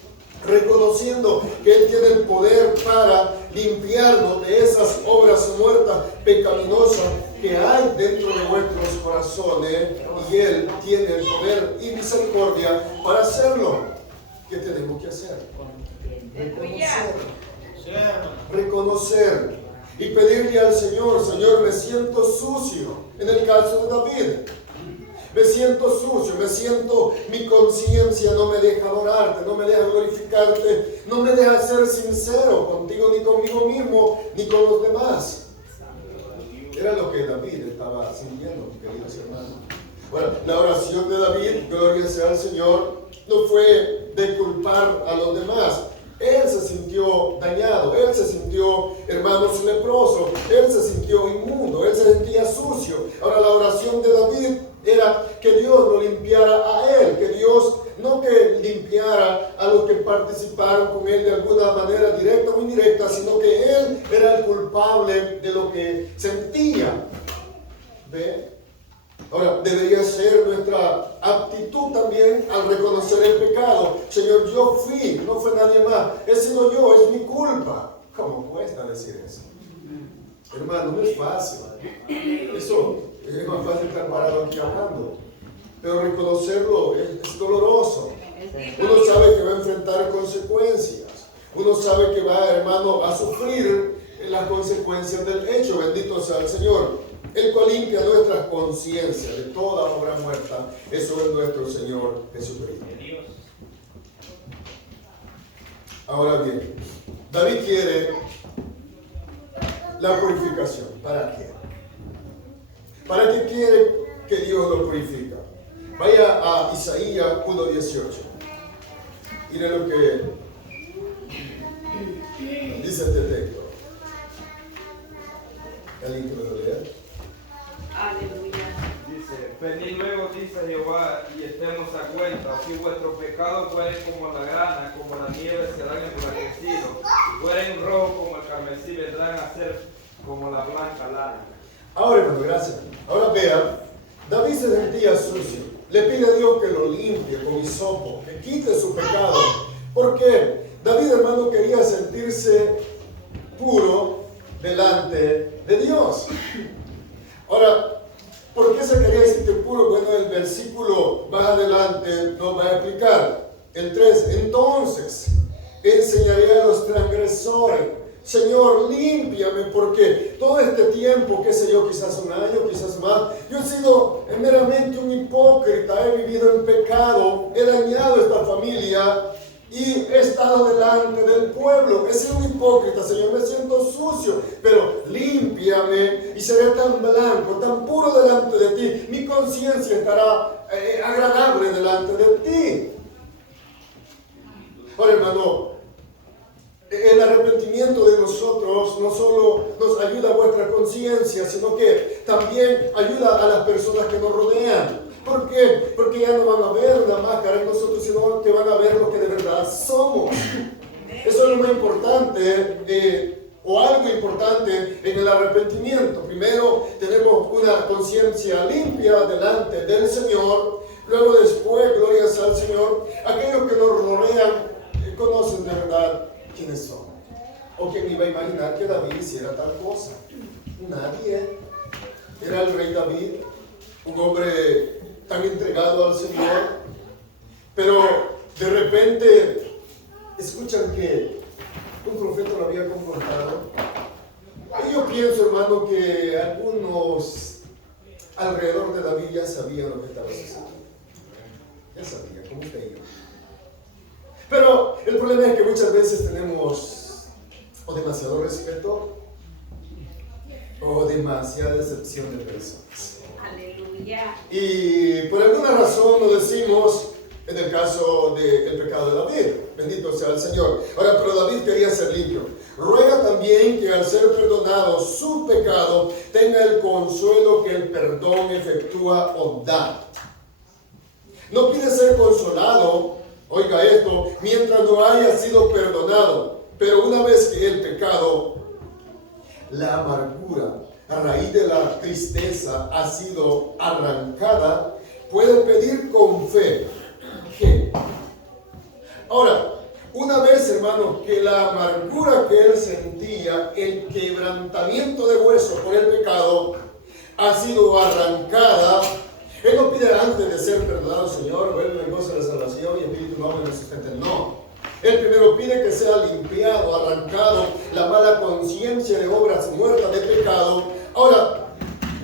reconociendo que Él tiene el poder para limpiarnos de esas obras muertas pecaminosas que hay dentro de nuestros corazones, y Él tiene el poder y misericordia para hacerlo. ¿Qué tenemos que hacer? Reconocer y pedirle al Señor: Señor, me siento sucio. En el caso de David, me siento sucio, mi conciencia no me deja adorarte, no me deja glorificarte, no me deja ser sincero contigo, ni conmigo mismo, ni con los demás. Era lo que David estaba sintiendo, mis queridos hermanos. Bueno, la oración de David, gloria sea al Señor, no fue de culpar a los demás. Él se sintió dañado, él se sintió, hermanos, leproso, él se sintió inmundo, él se sentía sucio. Ahora, la oración de David era que Dios lo limpiara a él, que Dios no que limpiara a los que participaron con él de alguna manera directa o indirecta, sino que él era el culpable de lo que sentía. ¿Ve? Ahora, debería ser nuestra actitud también al reconocer el pecado. Señor, yo fui, no fue nadie más. He sido yo, es mi culpa. ¿Cómo cuesta decir eso? Hermano, no es fácil. Eso es más fácil estar parado aquí hablando. Pero reconocerlo es doloroso. Uno sabe que va a enfrentar consecuencias. Uno sabe que va, hermano, a sufrir las consecuencias del hecho. Bendito sea el Señor, el cual limpia nuestras conciencias de toda obra muerta. Eso es nuestro Señor Jesucristo. Ahora bien, David quiere la purificación. ¿Para qué? ¿Para qué quiere que Dios lo purifica? Vaya a Isaías 1:18. Mire lo que dice este texto. ¿Alguien que me lo lea? Aleluya. Dice: venid luego, dice Jehová, y estemos a cuenta. Si vuestros pecados fueren como la grana, como la nieve serán emblanquecidos. Si fueren rojos como el carmesí, vendrán a ser como la blanca lana. Ahora, hermano, gracias. Ahora vean, David se sentía sucio. Le pide a Dios que lo limpie con hisopo, que quite su pecado. ¿Por qué? David, hermano, quería sentirse puro delante de Dios. Ahora, ¿por qué se quería sentir puro? Bueno, el versículo más adelante nos va a explicar. El 3, entonces enseñaré a los transgresores. Señor, límpiame, porque todo este tiempo, qué sé yo, quizás un año, quizás más, yo he sido meramente un hipócrita, he vivido en pecado, he dañado esta familia y he estado delante del pueblo. He sido un hipócrita, Señor, me siento sucio, pero limpia límpiame y seré tan blanco, tan puro delante de ti. Mi conciencia estará agradable delante de ti. Ahora, hermano, el arrepentimiento de nosotros no solo nos ayuda a vuestra conciencia, sino que también ayuda a las personas que nos rodean. ¿Por qué? Porque ya no van a ver la máscara en nosotros, sino que van a ver lo que de verdad somos. Eso es lo más importante, o algo importante en el arrepentimiento. Primero, tenemos una conciencia limpia delante del Señor. Luego, después, glorias al Señor, aquellos que nos rodean conocen de verdad quiénes son. ¿O quién iba a imaginar que David hiciera tal cosa? Nadie. Era el rey David, un hombre tan entregado al Señor, pero de repente escuchan que un profeta lo había confrontado. Y yo pienso, hermano, que algunos alrededor de David ya sabían lo que estaba sucediendo. Ya sabían, como usted y yo. Pero el problema es que muchas veces tenemos o demasiado respeto o demasiada decepción de personas. Aleluya. Y por alguna razón lo decimos en el caso del pecado de David. Bendito sea el Señor. Ahora, pero David quería ser limpio. Ruega también que al ser perdonado su pecado tenga el consuelo que el perdón efectúa o da. No pide ser consolado, oiga esto, mientras no haya sido perdonado. Pero una vez que el pecado, la amargura, a raíz de la tristeza ha sido arrancada, puede pedir con fe que. Ahora, una vez, hermano, que la amargura que él sentía, el quebrantamiento de hueso por el pecado, ha sido arrancada, él no pide antes de ser perdonado, Señor, vuelve en gozo de la salvación y Espíritu nuevo me sustente. No. Él primero pide que sea limpiado, arrancado la mala conciencia de obras muertas de pecado. Ahora,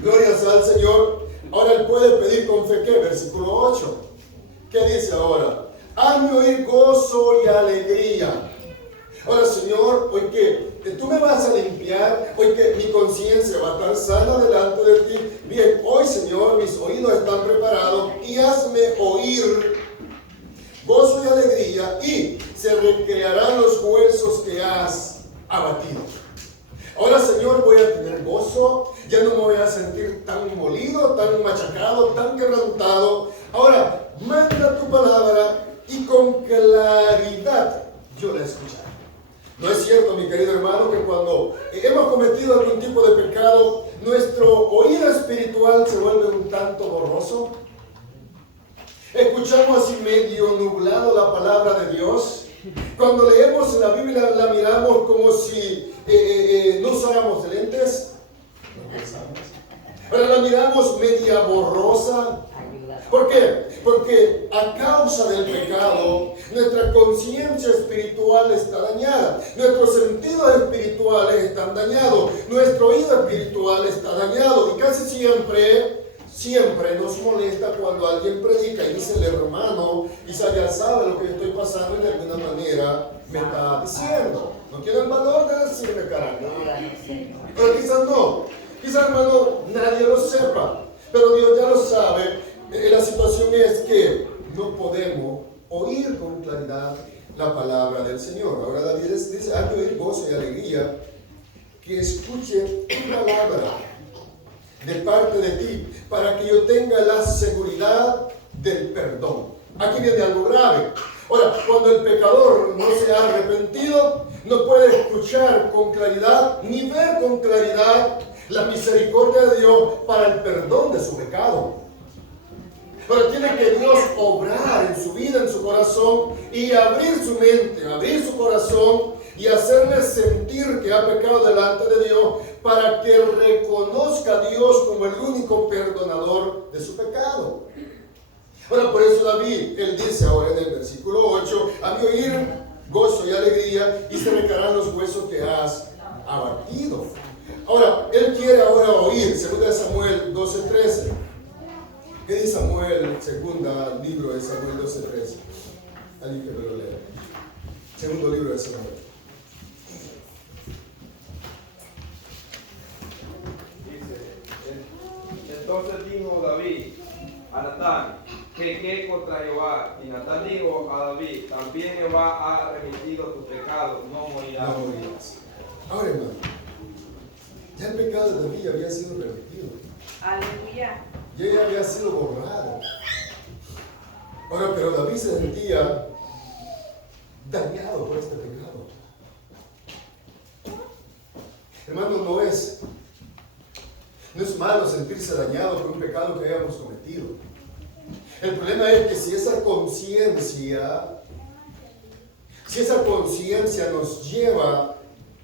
glorias al Señor. Ahora él puede pedir con fe, ¿qué? Versículo 8. ¿Qué dice ahora? Hazme oír gozo y alegría. Ahora, Señor, hoy que tú me vas a limpiar, hoy que mi conciencia va a estar sana delante de ti. Bien, hoy, Señor, mis oídos están preparados y hazme oír gozo y alegría, y se recrearán los huesos que has abatido. Ahora, Señor, voy a tener gozo, ya no me voy a sentir tan molido, tan machacado, tan quebrantado. Ahora, manda tu palabra y con claridad yo la escucharé. ¿No es cierto, mi querido hermano, que cuando hemos cometido algún tipo de pecado, nuestro oído espiritual se vuelve un tanto borroso? Escuchamos así medio nublado la palabra de Dios. Cuando leemos en la Biblia la miramos como si no usáramos lentes. No pensamos. Pero la miramos media borrosa. ¿Por qué? Porque a causa del pecado, nuestra conciencia espiritual está dañada. Nuestros sentidos espirituales están dañados. Nuestro oído espiritual está dañado. Y casi siempre nos molesta cuando alguien predica y dice el hermano, quizá ya sabe lo que yo estoy pasando y de alguna manera me está diciendo. No tiene el valor de decirme caramba. Pero quizás no. Quizás, hermano, nadie lo sepa. Pero Dios ya lo sabe. La situación es que no podemos oír con claridad la palabra del Señor. Ahora David dice, hazme oír gozo y alegría, que escuche tu palabra de parte de ti, para que yo tenga la seguridad del perdón. Aquí viene algo grave. Ahora, cuando el pecador no se ha arrepentido, no puede escuchar con claridad, ni ver con claridad la misericordia de Dios para el perdón de su pecado. Pero tiene que Dios obrar en su vida, en su corazón, y abrir su mente, abrir su corazón, y hacerle sentir que ha pecado delante de Dios, para que reconozca a Dios como el único perdonador de su pecado. Ahora, por eso David, él dice ahora en el versículo 8, hazme oír gozo y alegría, y se recrearán los huesos que has abatido. Ahora, él quiere ahora oír, 2 Samuel 12:13. ¿Qué dice Samuel, segunda libro de Samuel 12:13? Alguien que me lo lea. Segundo libro de Samuel. Entonces dijo David a Natán, pequé contra Jehová. Y Natán dijo a David, también Jehová ha remitido tu pecado, no morirás. No morirás. Ahora, hermano, ya el pecado de David había sido remitido. Aleluya. Ya había sido borrado. Ahora, pero David se sentía dañado por este pecado. Hermano, no es malo sentirse dañado por un pecado que hayamos cometido. El problema es que si esa conciencia nos lleva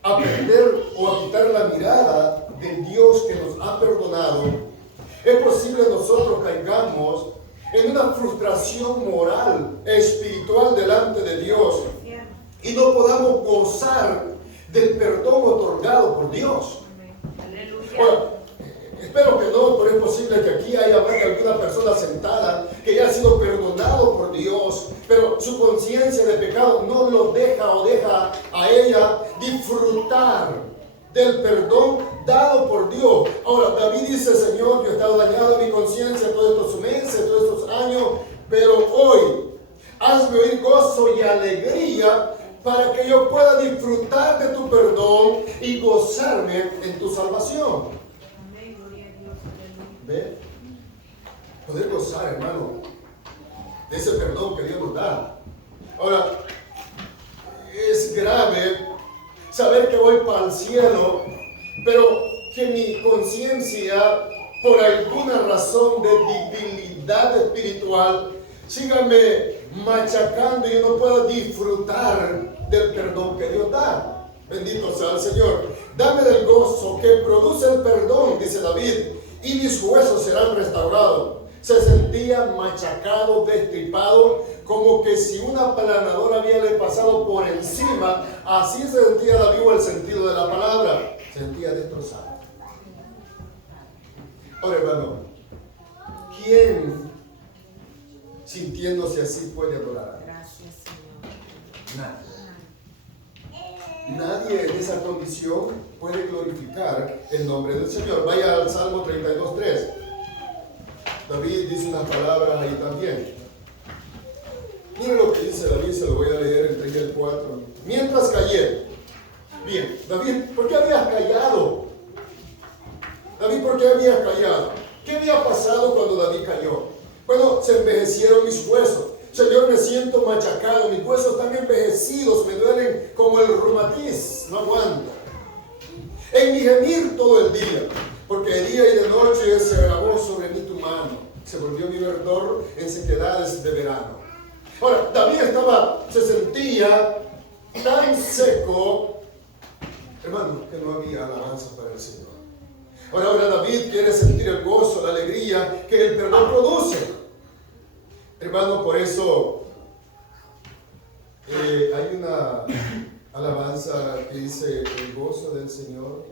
a perder o a quitar la mirada del Dios que nos ha perdonado, es posible nosotros caigamos en una frustración moral, espiritual delante de Dios y no podamos gozar del perdón otorgado por Dios. Aleluya. Bueno, espero que no, pero es posible que aquí haya más de alguna persona sentada que ya ha sido perdonado por Dios, pero su conciencia de pecado no lo deja o deja a ella disfrutar del perdón dado por Dios. Ahora, David dice, Señor, yo he estado dañado en mi conciencia todos estos meses, todos estos años, pero hoy hazme oír gozo y alegría para que yo pueda disfrutar de tu perdón y gozarme en tu salvación. Amén, gloria a Dios. Aleluya. ¿Ve? Poder gozar, hermano, de ese perdón que Dios nos da. Ahora, es grave saber que voy para el cielo, pero que mi conciencia, por alguna razón de debilidad espiritual, sígame machacando y yo no pueda disfrutar del perdón que Dios da. Bendito sea el Señor. Dame del gozo que produce el perdón, dice David, y mis huesos serán restaurados. Se sentía machacado, destripado, como que si una aplanadora había le pasado por encima. Así se sentía David, o el sentido de la palabra. Se sentía destrozado. Ahora, hermano, ¿quién sintiéndose así puede adorar a Dios? Gracias, Señor. Nadie en esa condición puede glorificar el nombre del Señor. Vaya al Salmo 32:3. David dice unas palabras ahí también. Mire lo que dice David, se lo voy a leer el 3 y el 4. Mientras callé. Bien, David, ¿por qué habías callado? David, ¿por qué habías callado? ¿Qué había pasado cuando David cayó? Bueno, se envejecieron mis huesos. Señor, me siento machacado, mis huesos están envejecidos, me duelen como el reumatiz, no aguanto. En mi gemir todo el día, porque de día y de noche se agravó sobre mí tu mano, se volvió mi verdor en sequedades de verano. Ahora, David se sentía tan seco, hermano, que no había alabanza para el Señor. Ahora David quiere sentir el gozo, la alegría que el perdón produce. Hermano, por eso hay una alabanza que dice: el gozo del Señor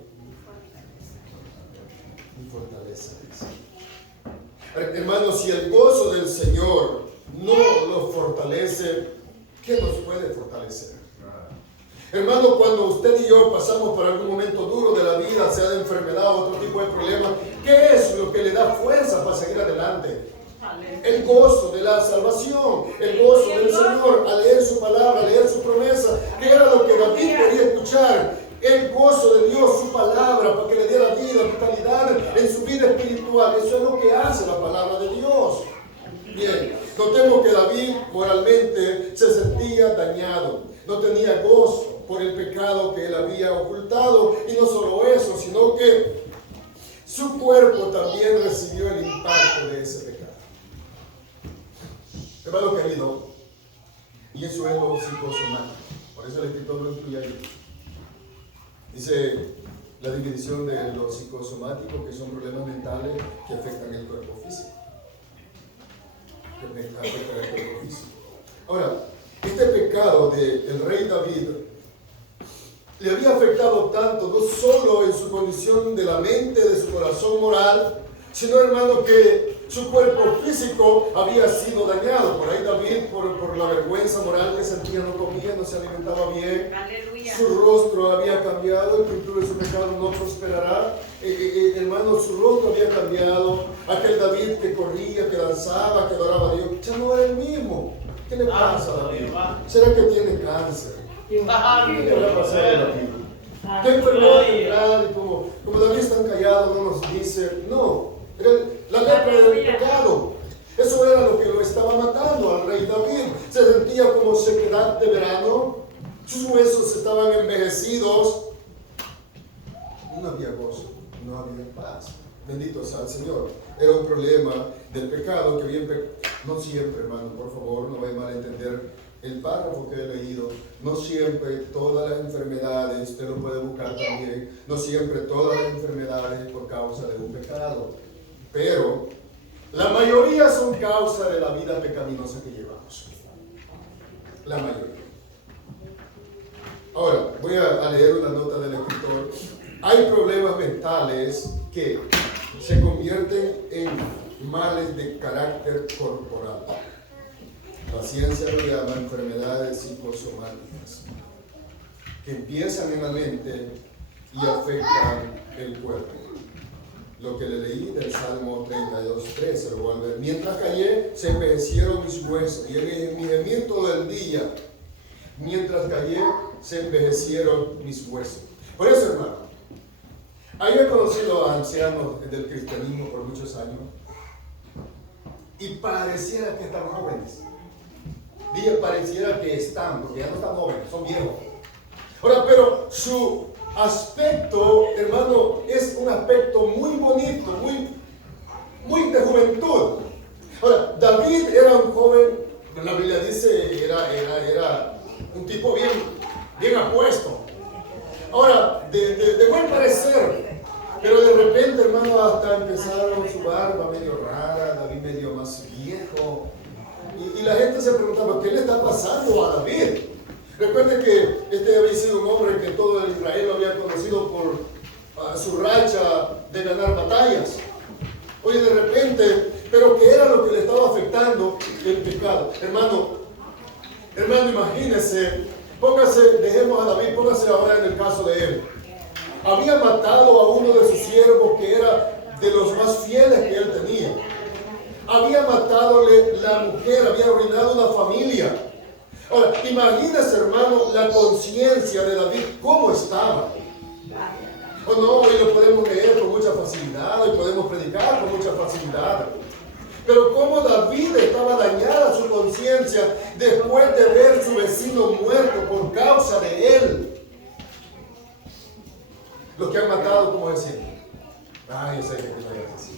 mi fortaleza. Hermano, si el gozo del Señor no lo fortalece, ¿qué nos puede fortalecer? Hermano, cuando usted y yo pasamos por algún momento duro de la vida, sea de enfermedad o otro tipo de problema, ¿qué es lo que le da fuerza para seguir adelante? El gozo de la salvación, el gozo del Señor, a leer su palabra, a leer su promesa, que era lo que David quería escuchar. El gozo de Dios, su palabra, para que le diera vida, vitalidad en su vida espiritual. Eso es lo que hace la palabra de Dios. Bien, notemos que David moralmente se sentía dañado, no tenía gozo por el pecado que él había ocultado, y no solo eso, sino que su cuerpo también recibió el impacto de ese pecado. Hermano querido, y eso es lo psicosomático, por eso el escritor lo incluye ahí. Dice la división de lo psicosomático, que son problemas mentales que afectan el cuerpo físico. Ahora, este pecado del rey David le había afectado tanto, no solo en su condición de la mente, de su corazón moral, sino, hermano, que Su cuerpo físico había sido dañado. Por ahí David, por la vergüenza moral que sentía, no comía, no se alimentaba bien. Aleluya. Su rostro había cambiado, el pintura de su pecado no prosperará. Hermano, su rostro había cambiado. Aquel David que corría, que danzaba, que adoraba a Dios, ya no era el mismo. ¿Qué le pasa a David? ¿Será que tiene cáncer? ¿Qué le habrá pasado a David? ¿Qué enfermedad tendrá? Como David es tan callado, no nos dice. No, era la lepra era el pecado. Eso era lo que lo estaba matando al rey David. Se sentía como sequedad de verano. Sus huesos estaban envejecidos. No había gozo, no había paz. Bendito sea el Señor. Era un problema del pecado que bien, no siempre, hermano, por favor, no vaya mal a entender el párrafo que he leído. No siempre todas las enfermedades, usted lo puede buscar también, no siempre todas las enfermedades por causa de un pecado. Pero la mayoría son causa de la vida pecaminosa que llevamos. La mayoría. Ahora, voy a leer una nota del escritor. Hay problemas mentales que se convierten en males de carácter corporal. La ciencia lo llama enfermedades psicosomáticas, que empiezan en la mente y afectan el cuerpo. Lo que le leí del Salmo 32:13, lo voy a ver. Mientras callé, se envejecieron mis huesos, y en mi gemir todo el día. Mientras callé, se envejecieron mis huesos. Por eso, hermano, he conocido a ancianos del cristianismo por muchos años y pareciera que están jóvenes. Diga, pareciera que están, porque ya no están jóvenes, son viejos. Ahora, pero su aspecto, hermano, es un aspecto muy bonito, muy de juventud. Ahora, David era un joven, la Biblia dice, era un tipo bien apuesto. Ahora, de buen parecer, pero de repente, hermano, hasta empezaron su barba medio rara, David medio más viejo. Y la gente se preguntaba, ¿qué le está pasando a David? Recuerde que este había sido un hombre que todo Israel lo había conocido por su racha de ganar batallas. Oye, de repente, pero ¿qué era lo que le estaba afectando? El pecado. Hermano, imagínese, dejemos a David, póngase ahora en el caso de él. Había matado a uno de sus siervos que era de los más fieles que él tenía. Había matadole la mujer, había arruinado una familia. Ahora, imagínese, hermano, la conciencia de David, ¿cómo estaba? O no, hoy lo podemos leer con mucha facilidad, hoy podemos predicar con mucha facilidad. Pero cómo David estaba dañada su conciencia después de ver su vecino muerto por causa de él. Los que han matado, ¿cómo decir? Yo sé que no es así.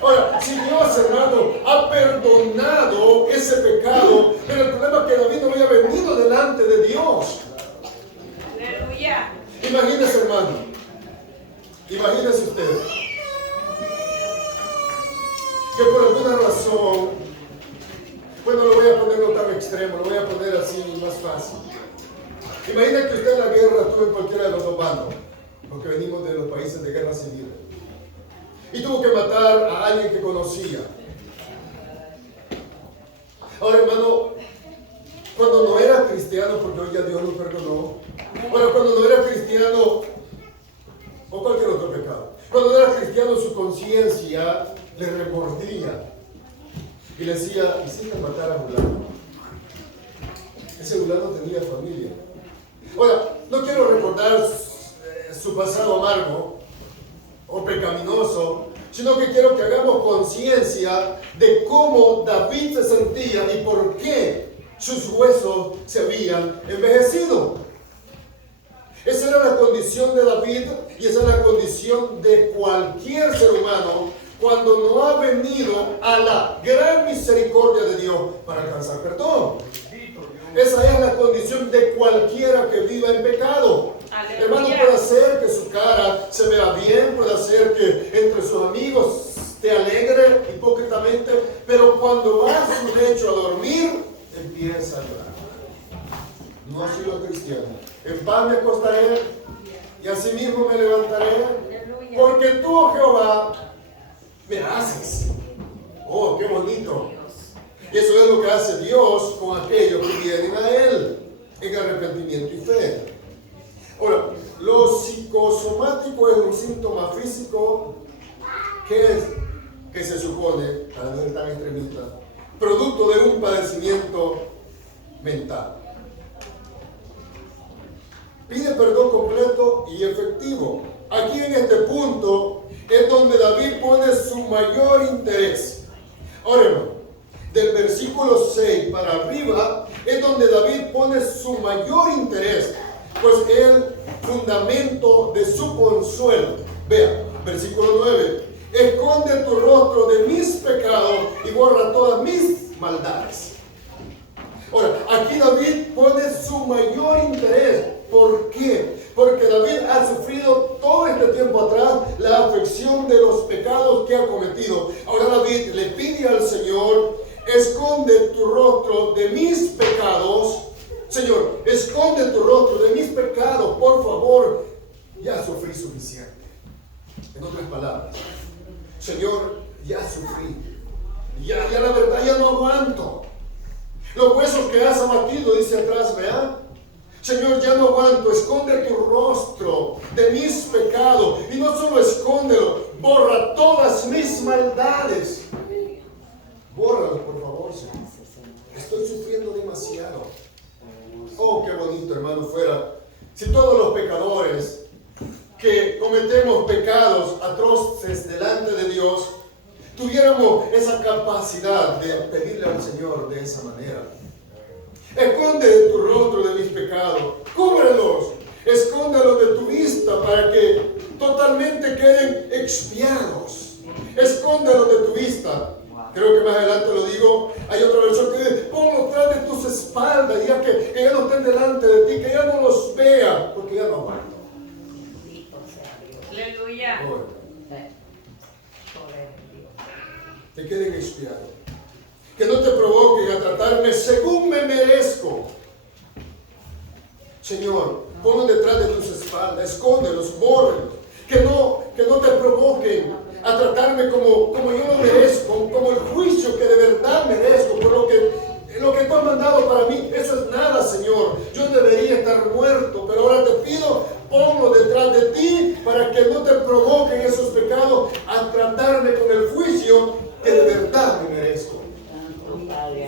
Ahora, si Dios, hermano, ha perdonado ese pecado, pero el problema es que David no había venido delante de Dios. Aleluya. Imagínese, hermano, imagínese usted que por alguna razón, bueno, lo voy a poner no tan extremo, lo voy a poner así más fácil. Imagina que usted en la guerra estuvo en cualquiera de los dos bandos, porque venimos de los países de guerra civil, y tuvo que matar a alguien que conocía. Ahora, hermano, cuando no era cristiano, porque hoy ya Dios lo perdonó, bueno, cuando no era cristiano, o cualquier otro pecado, cuando no era cristiano, su conciencia le remordía y le decía, hiciste matar a fulano. Ese fulano tenía familia. Ahora, no quiero recordar su pasado amargo o pecaminoso, sino que quiero que hagamos conciencia de cómo David se sentía y por qué sus huesos se habían envejecido. Esa era la condición de David y esa es la condición de cualquier ser humano cuando no ha venido a la gran misericordia de Dios para alcanzar perdón. Esa es la condición de cualquiera que viva en pecado. Aleluya. Hermano, puede ser que su cara se vea bien, puede ser que entre sus amigos te alegre hipócritamente, pero cuando va a su lecho a dormir, empieza a llorar. No ha sido cristiano. En paz me acostaré y asimismo me levantaré, porque tú, oh Jehová, me haces. Oh, qué bonito. Y eso es lo que hace Dios con aquellos que vienen a Él en arrepentimiento y fe. Ahora, lo psicosomático es un síntoma físico que se supone, para no ser tan extremista, producto de un padecimiento mental. Pide perdón completo y efectivo. Aquí en este punto es donde David pone su mayor interés. Ahora, hermano, del versículo 6 para arriba es donde David pone su mayor interés, pues el fundamento de su consuelo. Vea, versículo 9. Esconde tu rostro de mis pecados y borra todas mis maldades. Ahora, aquí David pone su mayor interés. ¿Por qué? Porque David ha sufrido todo este tiempo atrás la afección de los pecados que ha cometido. Ahora David le pide al Señor: esconde tu rostro de mis pecados. Señor, esconde tu rostro de mis pecados, por favor. Ya sufrí suficiente. En otras palabras, Señor, ya sufrí. Ya la verdad ya no aguanto. Los huesos que has abatido, dice atrás, ¿verdad? Señor, ya no aguanto. Esconde tu rostro de mis pecados. Y no solo escóndelo, borra todas mis maldades. Bórralo, por favor, Señor. Estoy sufriendo demasiado. Oh, qué bonito, hermano, fuera si todos los pecadores que cometemos pecados atroces delante de Dios tuviéramos esa capacidad de pedirle al Señor de esa manera. Esconde tu rostro de mis pecados, cúbrelos, escóndelos de tu vista para que totalmente queden expiados. Escóndelos de tu vista. Creo que más adelante lo digo. Hay otra versión que dice: ponlos tras de tus espaldas, ya que ya no estén delante de ti, que ya no los vea, porque ya no aguanto. Aleluya. Que queden expiados. Que no te provoquen a tratarme según me merezco. Señor, ponlos detrás de tus espaldas, escóndelos, bórralos. Que no te provoquen a tratarme como yo lo merezco, como el juicio que de verdad merezco, por lo que tú has mandado para mí. Eso es nada, Señor. Yo debería estar muerto, pero ahora te pido, ponlo detrás de ti para que no te provoquen esos pecados a tratarme con el juicio que de verdad me merezco.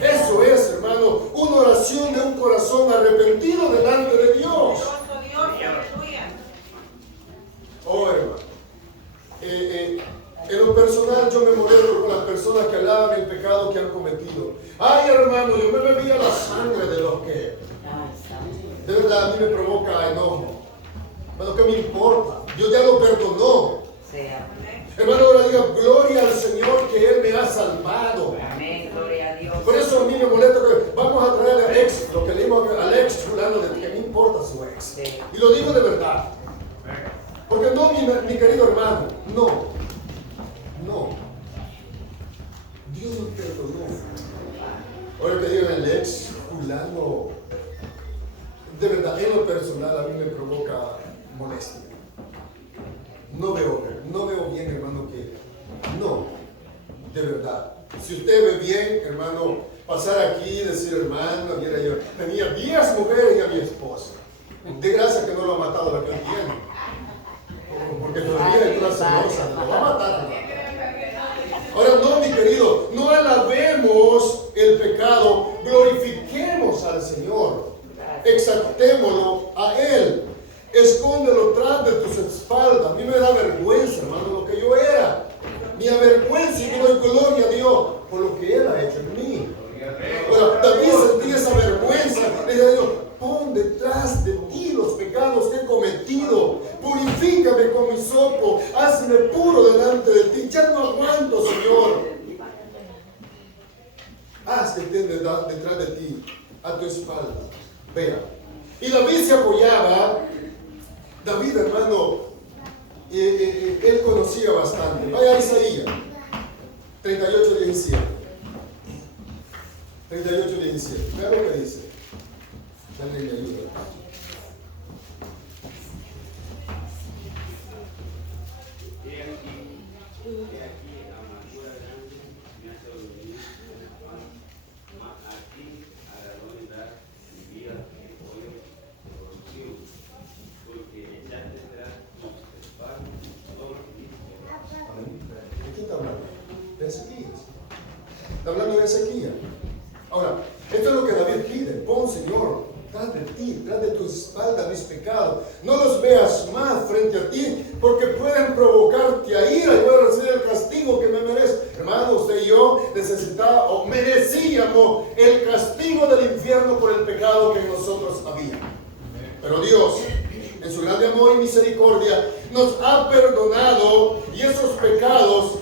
Eso es, hermano, una oración de un corazón arrepentido delante de Dios. Oh, hermano. En lo personal yo me molesto con las personas que alaban el pecado que han cometido. Ay, hermano, yo me bebía la sangre de los que de verdad a mí me provoca enojo. Hermano, ¿qué me importa? Dios ya lo perdonó. Hermano, ahora diga gloria al Señor que Él me ha salvado. Amén, gloria a Dios. Por eso a mí me molesta que vamos a traer al ex, lo que le digo al ex fulano, de que me importa su ex. Y lo digo de verdad. Porque no, mi querido hermano, no. Dios nos perdonó. Ahora que digan el ex fulano, de verdad, en lo personal a mí me provoca molestia. No veo bien, hermano, que no, de verdad. Si usted ve bien, hermano, pasar aquí y decir, hermano, mira, yo tenía 10 mujeres y a mi esposa. De gracia que no lo ha matado la que él tiene. Porque todavía es una celosa, lo va a matar. Ahora no, mi querido, no alabemos el pecado, glorifiquemos al Señor, exaltémoslo a Él. Escóndelo tras de tus espaldas. A mí me da vergüenza, hermano, lo que yo era. Me avergüenza y doy gloria a Dios por lo que Él ha hecho en mí. Ahora, también sentí esa vergüenza. Le dije a Dios: pon detrás de ti los pecados que he cometido. Purifícame con mi hisopo. Hazme puro delante de ti. Ya no aguanto, Señor. Haz que estén detrás de ti, a tu espalda. Vea. Y David se apoyaba. David, hermano, él conocía bastante. Vaya a Isaías 38:17. 38:17. Vea lo que dice. Dale mi ayuda. He aquí Está hablando de Ezequiel. Ahora, esto es lo que David pide. Pon, Señor, tras de ti, tras de tu espalda mis pecados. No los veas más frente a ti, porque pueden provocarte a ira y voy a recibir el castigo que me merezco. Hermano, usted y yo necesitaba o merecíamos el castigo del infierno por el pecado que en nosotros había. Pero Dios, en su grande amor y misericordia, nos ha perdonado, y esos pecados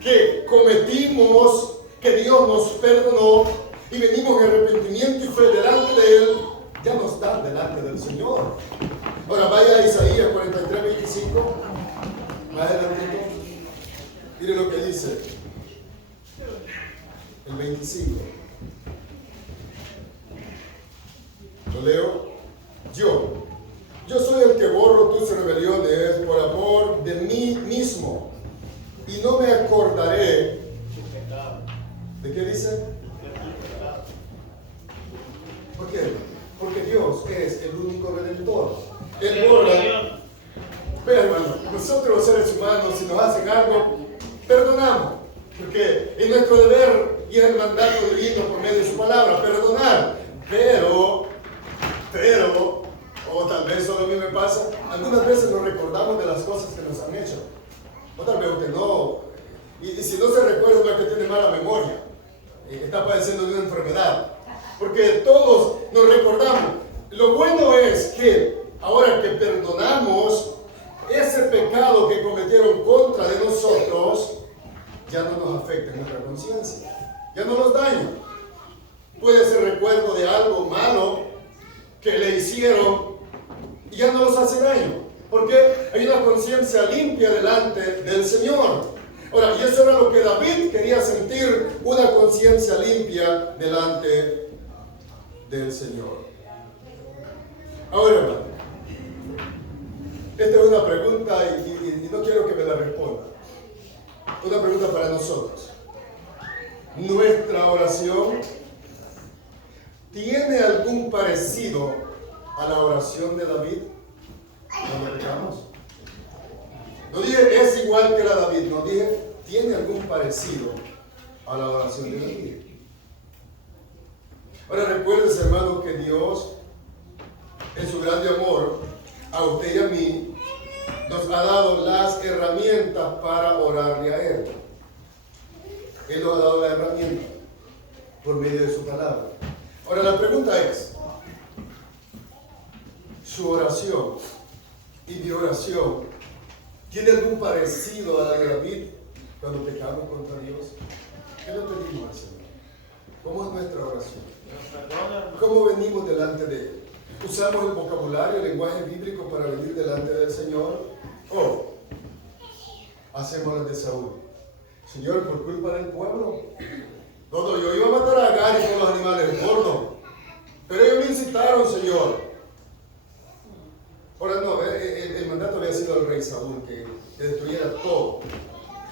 que cometimos, que Dios nos perdonó, y venimos en arrepentimiento y fe delante de Él, ya no están delante del Señor. Ahora vaya a Isaías 43, 25. Más adelante. Mire lo que dice. El 25. Lo leo. Yo soy el que borro tus rebeliones por amor de mí mismo, y no me acordaré. ¿De qué dice? ¿Por qué? Porque Dios es el único redentor. Él borra. Vea, hermano, nosotros los seres humanos, si nos hacen algo, perdonamos. Porque es nuestro deber y es el mandato divino por medio de su palabra, perdonar. Pero, o tal vez solo a mí me pasa, algunas veces nos recordamos de las cosas que nos han hecho. O tal vez usted no. Y si no se recuerda, es que tiene mala memoria. Está padeciendo de una enfermedad. Porque todos nos recordamos. Lo bueno es que ahora que perdonamos, ese pecado que cometieron contra de nosotros ya no nos afecta en nuestra conciencia, ya no nos daña. Puede ser recuerdo de algo malo que le hicieron y ya no nos hace daño, porque hay una conciencia limpia delante del Señor. Ahora, y eso era lo que David quería sentir, una conciencia limpia delante del Señor. Ahora, hermano, esta es una pregunta y no quiero que me la responda. Una pregunta para nosotros. ¿Nuestra oración tiene algún parecido a la oración de David? ¿No pecamos? No dije es igual que la de David, no dije tiene algún parecido a la oración de David. Ahora recuerdes, hermano, que Dios, en su grande amor, a usted y a mí, nos ha dado las herramientas para orarle a Él. Él nos ha dado la herramienta por medio de su palabra. Ahora la pregunta es, ¿su oración y mi oración tiene algún parecido a la de David cuando pecamos contra Dios? ¿Qué le pedimos al Señor? ¿Cómo es nuestra oración? ¿Cómo venimos delante de Él? ¿Usamos el vocabulario, el lenguaje bíblico para venir delante del Señor? ¿O hacemos las de Saúl? Señor, por culpa del pueblo. No, yo iba a matar a Agar y todos los animales gordos, pero ellos me incitaron, Señor. Ahora no, el mandato había sido al rey Saúl, que destruyera todo.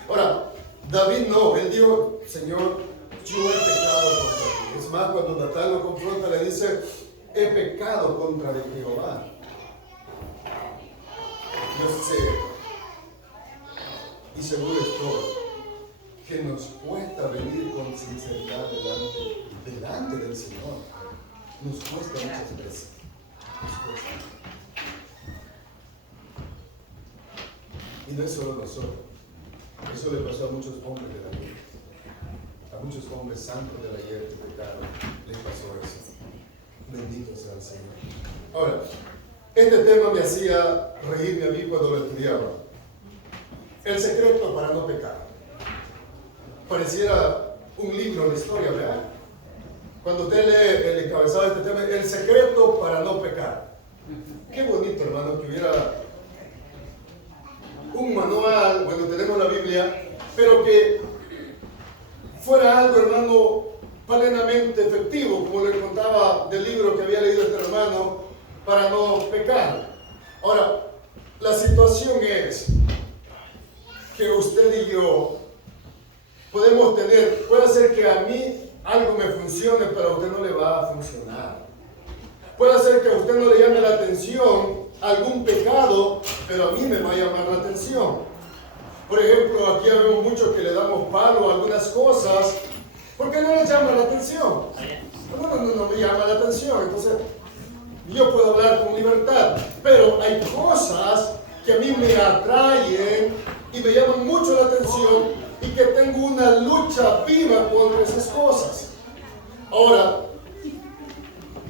Ahora, David no, él dijo, Señor, yo he pecado contra ti. Es más, cuando Natán lo confronta, le dice, he pecado contra de Jehová. Yo sé, y seguro estoy, que nos cuesta venir con sinceridad delante del Señor. Nos cuesta muchas veces. Nos cuesta. Y no es solo nosotros. Eso le pasó a muchos hombres de la vida. A muchos hombres santos del ayer que pecaron, les pasó eso. Bendito sea el Señor. Ahora, este tema me hacía reírme a mí cuando lo estudiaba. El secreto para no pecar. Pareciera un libro de historia, ¿verdad? Cuando usted lee el encabezado de este tema, el secreto para no pecar. Qué bonito, hermano, que hubiera un manual, bueno, tenemos la Biblia, pero que fuera algo, hermano, plenamente efectivo, como le contaba del libro que había leído este hermano, para no pecar. Ahora, la situación es que usted y yo podemos tener, puede ser que a mí algo me funcione, pero a usted no le va a funcionar. Puede ser que a usted no le llame la atención algún pecado, pero a mí me va a llamar la atención. Por ejemplo, aquí vemos muchos que le damos palo a algunas cosas, ¿Por qué no le llama la atención? No me llama la atención. Entonces, yo puedo hablar con libertad, pero hay cosas que a mí me atraen y me llaman mucho la atención y que tengo una lucha viva contra esas cosas. Ahora,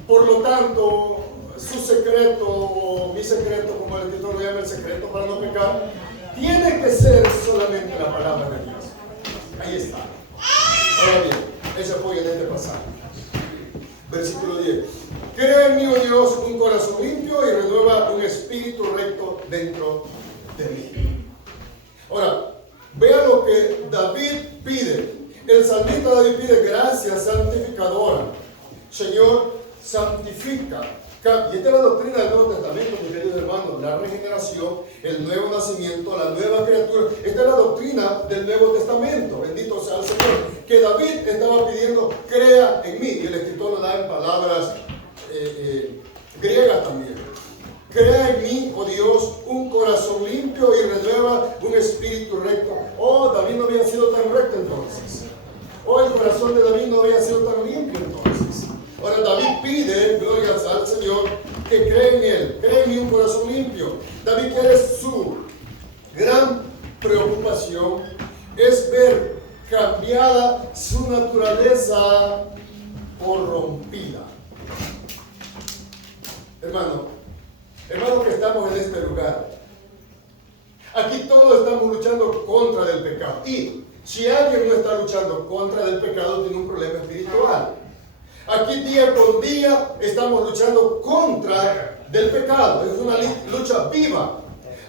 por lo tanto, su secreto o mi secreto, como el escritor lo llama, el secreto para no pecar, tiene que ser solamente la palabra de Dios. Ahí está. Ahora bien, ese apoyo en este pasaje. Versículo 10. Crea en mí, oh Dios, un corazón limpio y renueva un espíritu recto dentro de mí. Ahora, vea lo que David pide. El salmista David pide gracia santificadora. Señor, santifica. Y esta es la doctrina del Nuevo Testamento, mis queridos hermanos, la regeneración, el nuevo nacimiento, la nueva criatura. Esta es la doctrina del Nuevo Testamento, bendito sea el Señor, que David estaba pidiendo, crea en mí, y el escritor lo da en palabras griegas también. Crea en mí, oh Dios, un corazón limpio y renueva un espíritu recto. Oh, David no había sido tan recto entonces. Oh, el corazón de David no había sido tan limpio entonces. Ahora David pide, gloria al Señor, que cree en Él, cree en mí un corazón limpio. David quiere su gran preocupación es ver cambiada su naturaleza corrompida. Hermano que estamos en este lugar, aquí todos estamos luchando contra del pecado. Y si alguien no está luchando contra del pecado, tiene un problema espiritual. Aquí día con día estamos luchando contra del pecado. Es una lucha viva.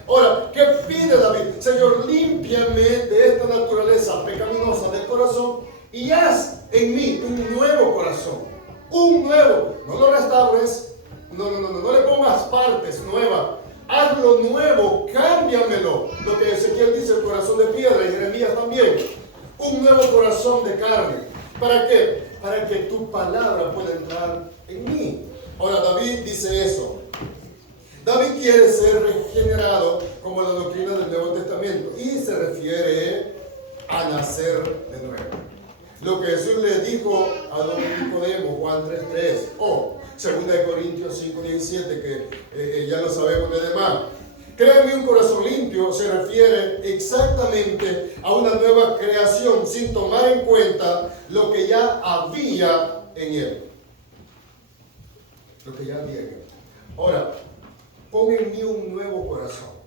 Ahora, ¿qué pide David? Señor, límpiame de esta naturaleza pecaminosa del corazón y haz en mí un nuevo corazón. Un nuevo. No lo restaures. No le pongas partes nuevas. Hazlo nuevo, cámbiamelo. Lo que Ezequiel dice, el corazón de piedra, y Jeremías también. Un nuevo corazón de carne. ¿Para qué? Para que tu palabra pueda entrar en mí. Ahora David dice eso. David quiere ser regenerado como la doctrina del Nuevo Testamento y se refiere a nacer de nuevo. Lo que Jesús le dijo a don Nicodemo, Juan 3:3, o 2 Corintios 5:17, que ya lo sabemos de demás. Créanme, un corazón limpio se refiere exactamente a una nueva creación sin tomar en cuenta lo que ya había en él. Lo que ya había en él. Ahora, pon en mí un nuevo corazón.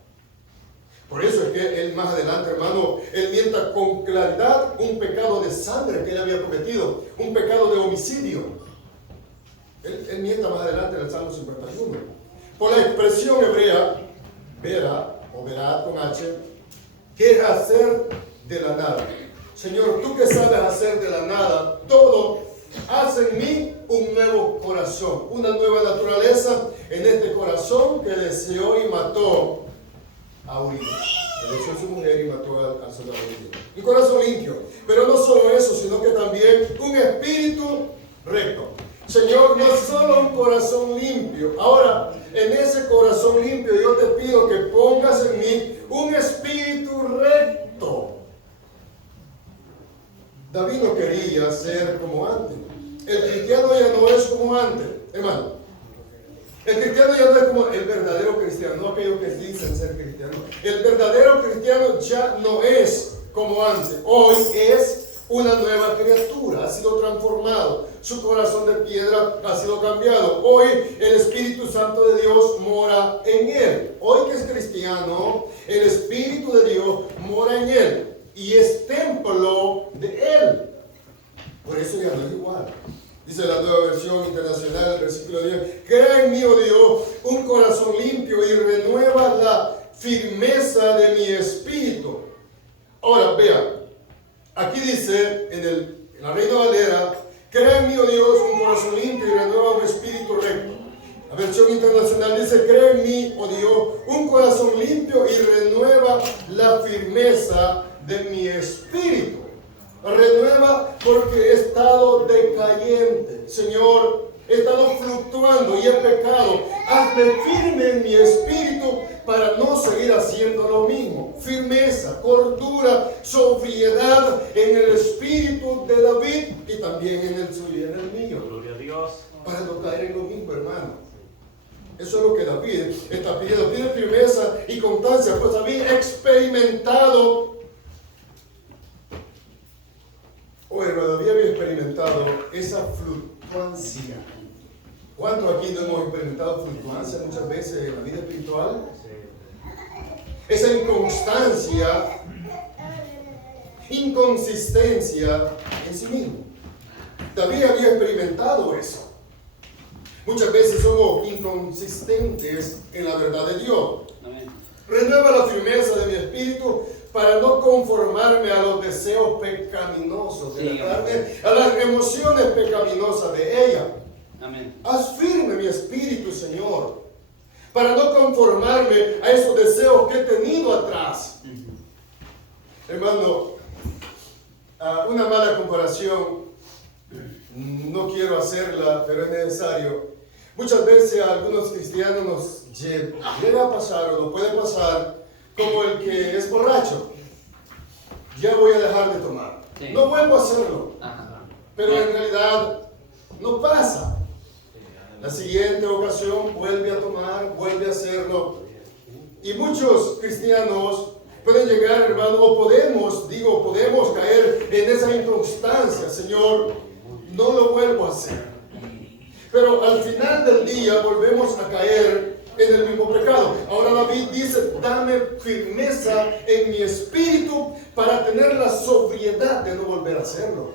Por eso es que él más adelante, hermano, él mienta con claridad un pecado de sangre que él había cometido, un pecado de homicidio. Él mienta más adelante en el Salmo 51. Por la expresión hebrea, verá, o verá con H, que es hacer de la nada. Señor, tú que sabes hacer de la nada todo, haz en mí un nuevo corazón, una nueva naturaleza en este corazón que deseó y mató a Urias. Deseó a su mujer y mató al soldado Urias. Un corazón limpio, pero no solo eso, sino que también un espíritu recto. Señor, no solo un corazón limpio. Ahora, en ese corazón limpio yo te pido que pongas en mí un espíritu recto. David no quería ser como antes. El cristiano ya no es como antes, hermano. El cristiano ya no es como el verdadero cristiano, no aquellos que dicen ser cristianos. El verdadero cristiano ya no es como antes. Hoy es una nueva criatura, ha sido transformado. Su corazón de piedra ha sido cambiado. Hoy el Espíritu Santo de Dios mora en él. Hoy que es cristiano, el Espíritu de Dios mora en él y es templo de él. Por eso ya no es igual. Dice la Nueva Versión Internacional, el versículo 10, crea en mí, oh Dios, un corazón limpio y renueva la firmeza de mi espíritu. Ahora, vea, aquí dice en la Reina Valera, crea en mí, oh Dios, un corazón limpio y renueva un espíritu recto. La versión internacional dice, crea en mí, oh Dios, un corazón limpio y renueva la firmeza de mi espíritu. Renueva porque he estado decayente. Señor, he estado fluctuando y he pecado. Hazme firme en mi espíritu para no seguir haciendo lo mismo. Firmeza, cordura, sobriedad en el espíritu de David está pidiendo. Pide firmeza y constancia, pues había experimentado, hermano, había experimentado esa fluctuancia. ¿Cuántos aquí no hemos experimentado fluctuancia muchas veces en la vida espiritual? Esa inconstancia, inconsistencia en sí mismo. David había experimentado eso. Muchas veces somos inconsistentes en la verdad de Dios. Renueva la firmeza de mi espíritu para no conformarme a los deseos pecaminosos de la carne, a las emociones pecaminosas de ella. Amén. Haz firme mi espíritu, Señor, para no conformarme a esos deseos que he tenido atrás. Hermano, una mala comparación, no quiero hacerla, pero es necesario. Muchas veces a algunos cristianos nos llega a pasar o nos puede pasar como el que es borracho. Ya voy a dejar de tomar. Sí. No vuelvo a hacerlo. Ajá. Pero en realidad no pasa. La siguiente ocasión vuelve a tomar, vuelve a hacerlo. Y muchos cristianos pueden llegar, hermano, o podemos caer en esa inconstancia. Señor, no lo vuelvo a hacer. Pero al final del día volvemos a caer en el mismo pecado. Ahora David dice, dame firmeza en mi espíritu para tener la sobriedad de no volver a hacerlo.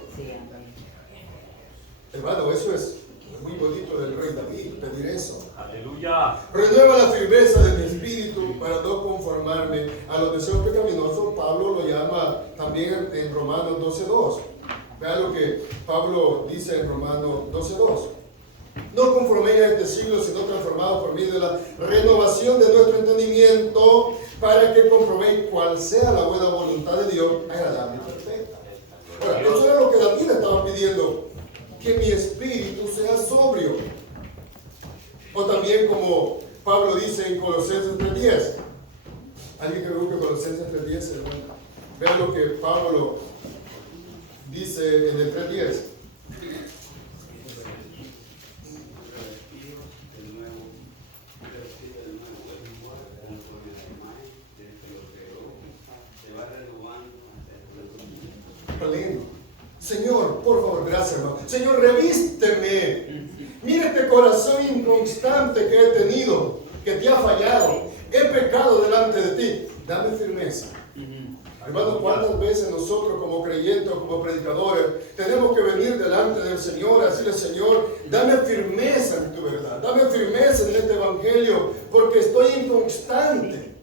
Hermano, eso es muy bonito del rey David, pedir eso. Aleluya. Renueva la firmeza de mi espíritu para no conformarme a los deseos pecaminosos. Pablo lo llama también en Romanos 12:2. Vean lo que Pablo dice en Romanos 12:2. No conforméis a este siglo, sino transformados por medio de la renovación de nuestro entendimiento, para que comprobéis cuál sea la buena voluntad de Dios, agradable y perfecta. Ahora, eso era lo que David estaba pidiendo, que mi espíritu sea sobrio. O también como Pablo dice en Colosenses 3:10. Alguien que busque Colosenses 3:10, hermano. Vean lo que Pablo dice en el 3:10. Señor, por favor, gracias, hermano. Señor, revísteme. Mira este corazón inconstante que he tenido, que te ha fallado. He pecado delante de ti. Dame firmeza. Hermano, ¿cuántas veces nosotros como creyentes o como predicadores tenemos que venir delante del Señor a decirle, Señor, dame firmeza en tu verdad, dame firmeza en este evangelio, porque estoy inconstante?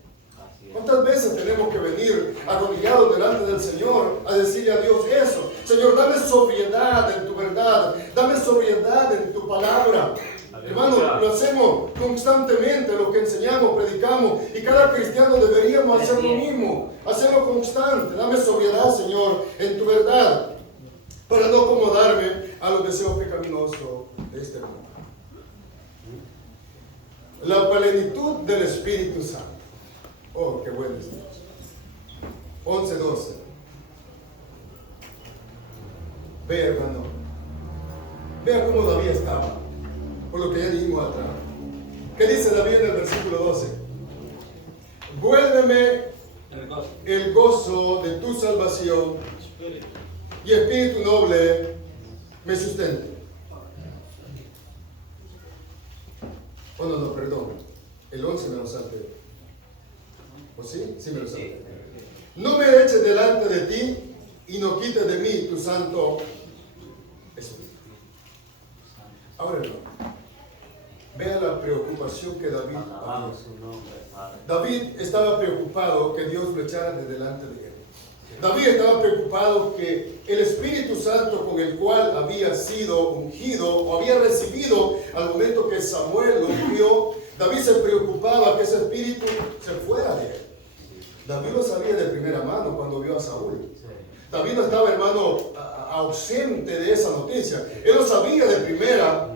¿Cuántas veces tenemos que venir arrodillados delante del Señor a decirle a Dios eso? Señor, dame sobriedad en tu verdad, dame sobriedad en tu palabra. Hermano, lo hacemos constantemente, lo que enseñamos, predicamos, y cada cristiano deberíamos hacer lo mismo, hacerlo constante. Dame sobriedad, Señor, en tu verdad, para no acomodarme a los deseos pecaminosos de este mundo. La plenitud del Espíritu Santo. Oh, qué bueno es Dios. 11:12. Ve, hermano. Vea cómo David estaba. Por lo que ya dijimos atrás. ¿Qué dice David en el versículo 12? Vuélveme el gozo de tu salvación y espíritu noble me sustente. Oh, no, perdón. El 11 me lo salté. ¿O sí? Sí me lo salté. No me eches delante de ti y no quites de mí tu santo espíritu. Ahora no. Vea la preocupación que David había. David estaba preocupado que Dios lo echara de delante de él. David estaba preocupado que el Espíritu Santo con el cual había sido ungido o había recibido al momento que Samuel lo ungió, David se preocupaba que ese Espíritu se fuera de él. David lo sabía de primera mano cuando vio a Saúl. David no estaba, hermano, ausente de esa noticia. Él lo sabía de primera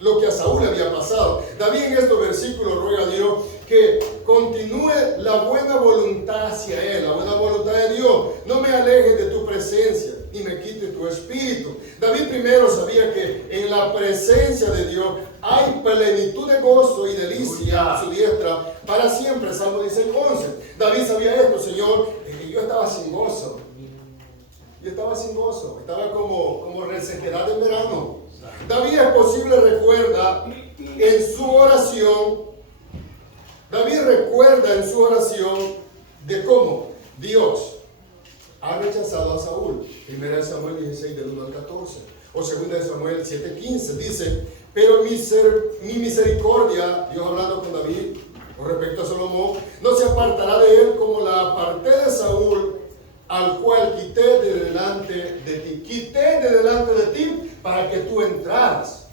lo que a Saúl le había pasado. David en estos versículos ruega a Dios que continúe la buena voluntad hacia él, la buena voluntad de Dios. No me alejes de tu presencia y me quite tu espíritu. David primero sabía que en la presencia de Dios hay plenitud de gozo y delicia a su diestra. Señor, yo estaba sin gozo. Yo estaba sin gozo, estaba como resequedad en verano. David es posible, recuerda en su oración, David recuerda en su oración de cómo Dios ha rechazado a Saúl. 1 Samuel 16 del 1 al 14 o 2 Samuel 7:15 dice, pero mi misericordia, Dios hablando con David con respecto a Salomón, no se apartará de él como la aparté de Saúl, al cual quité de delante de ti. Quité de delante de ti para que tú entraras.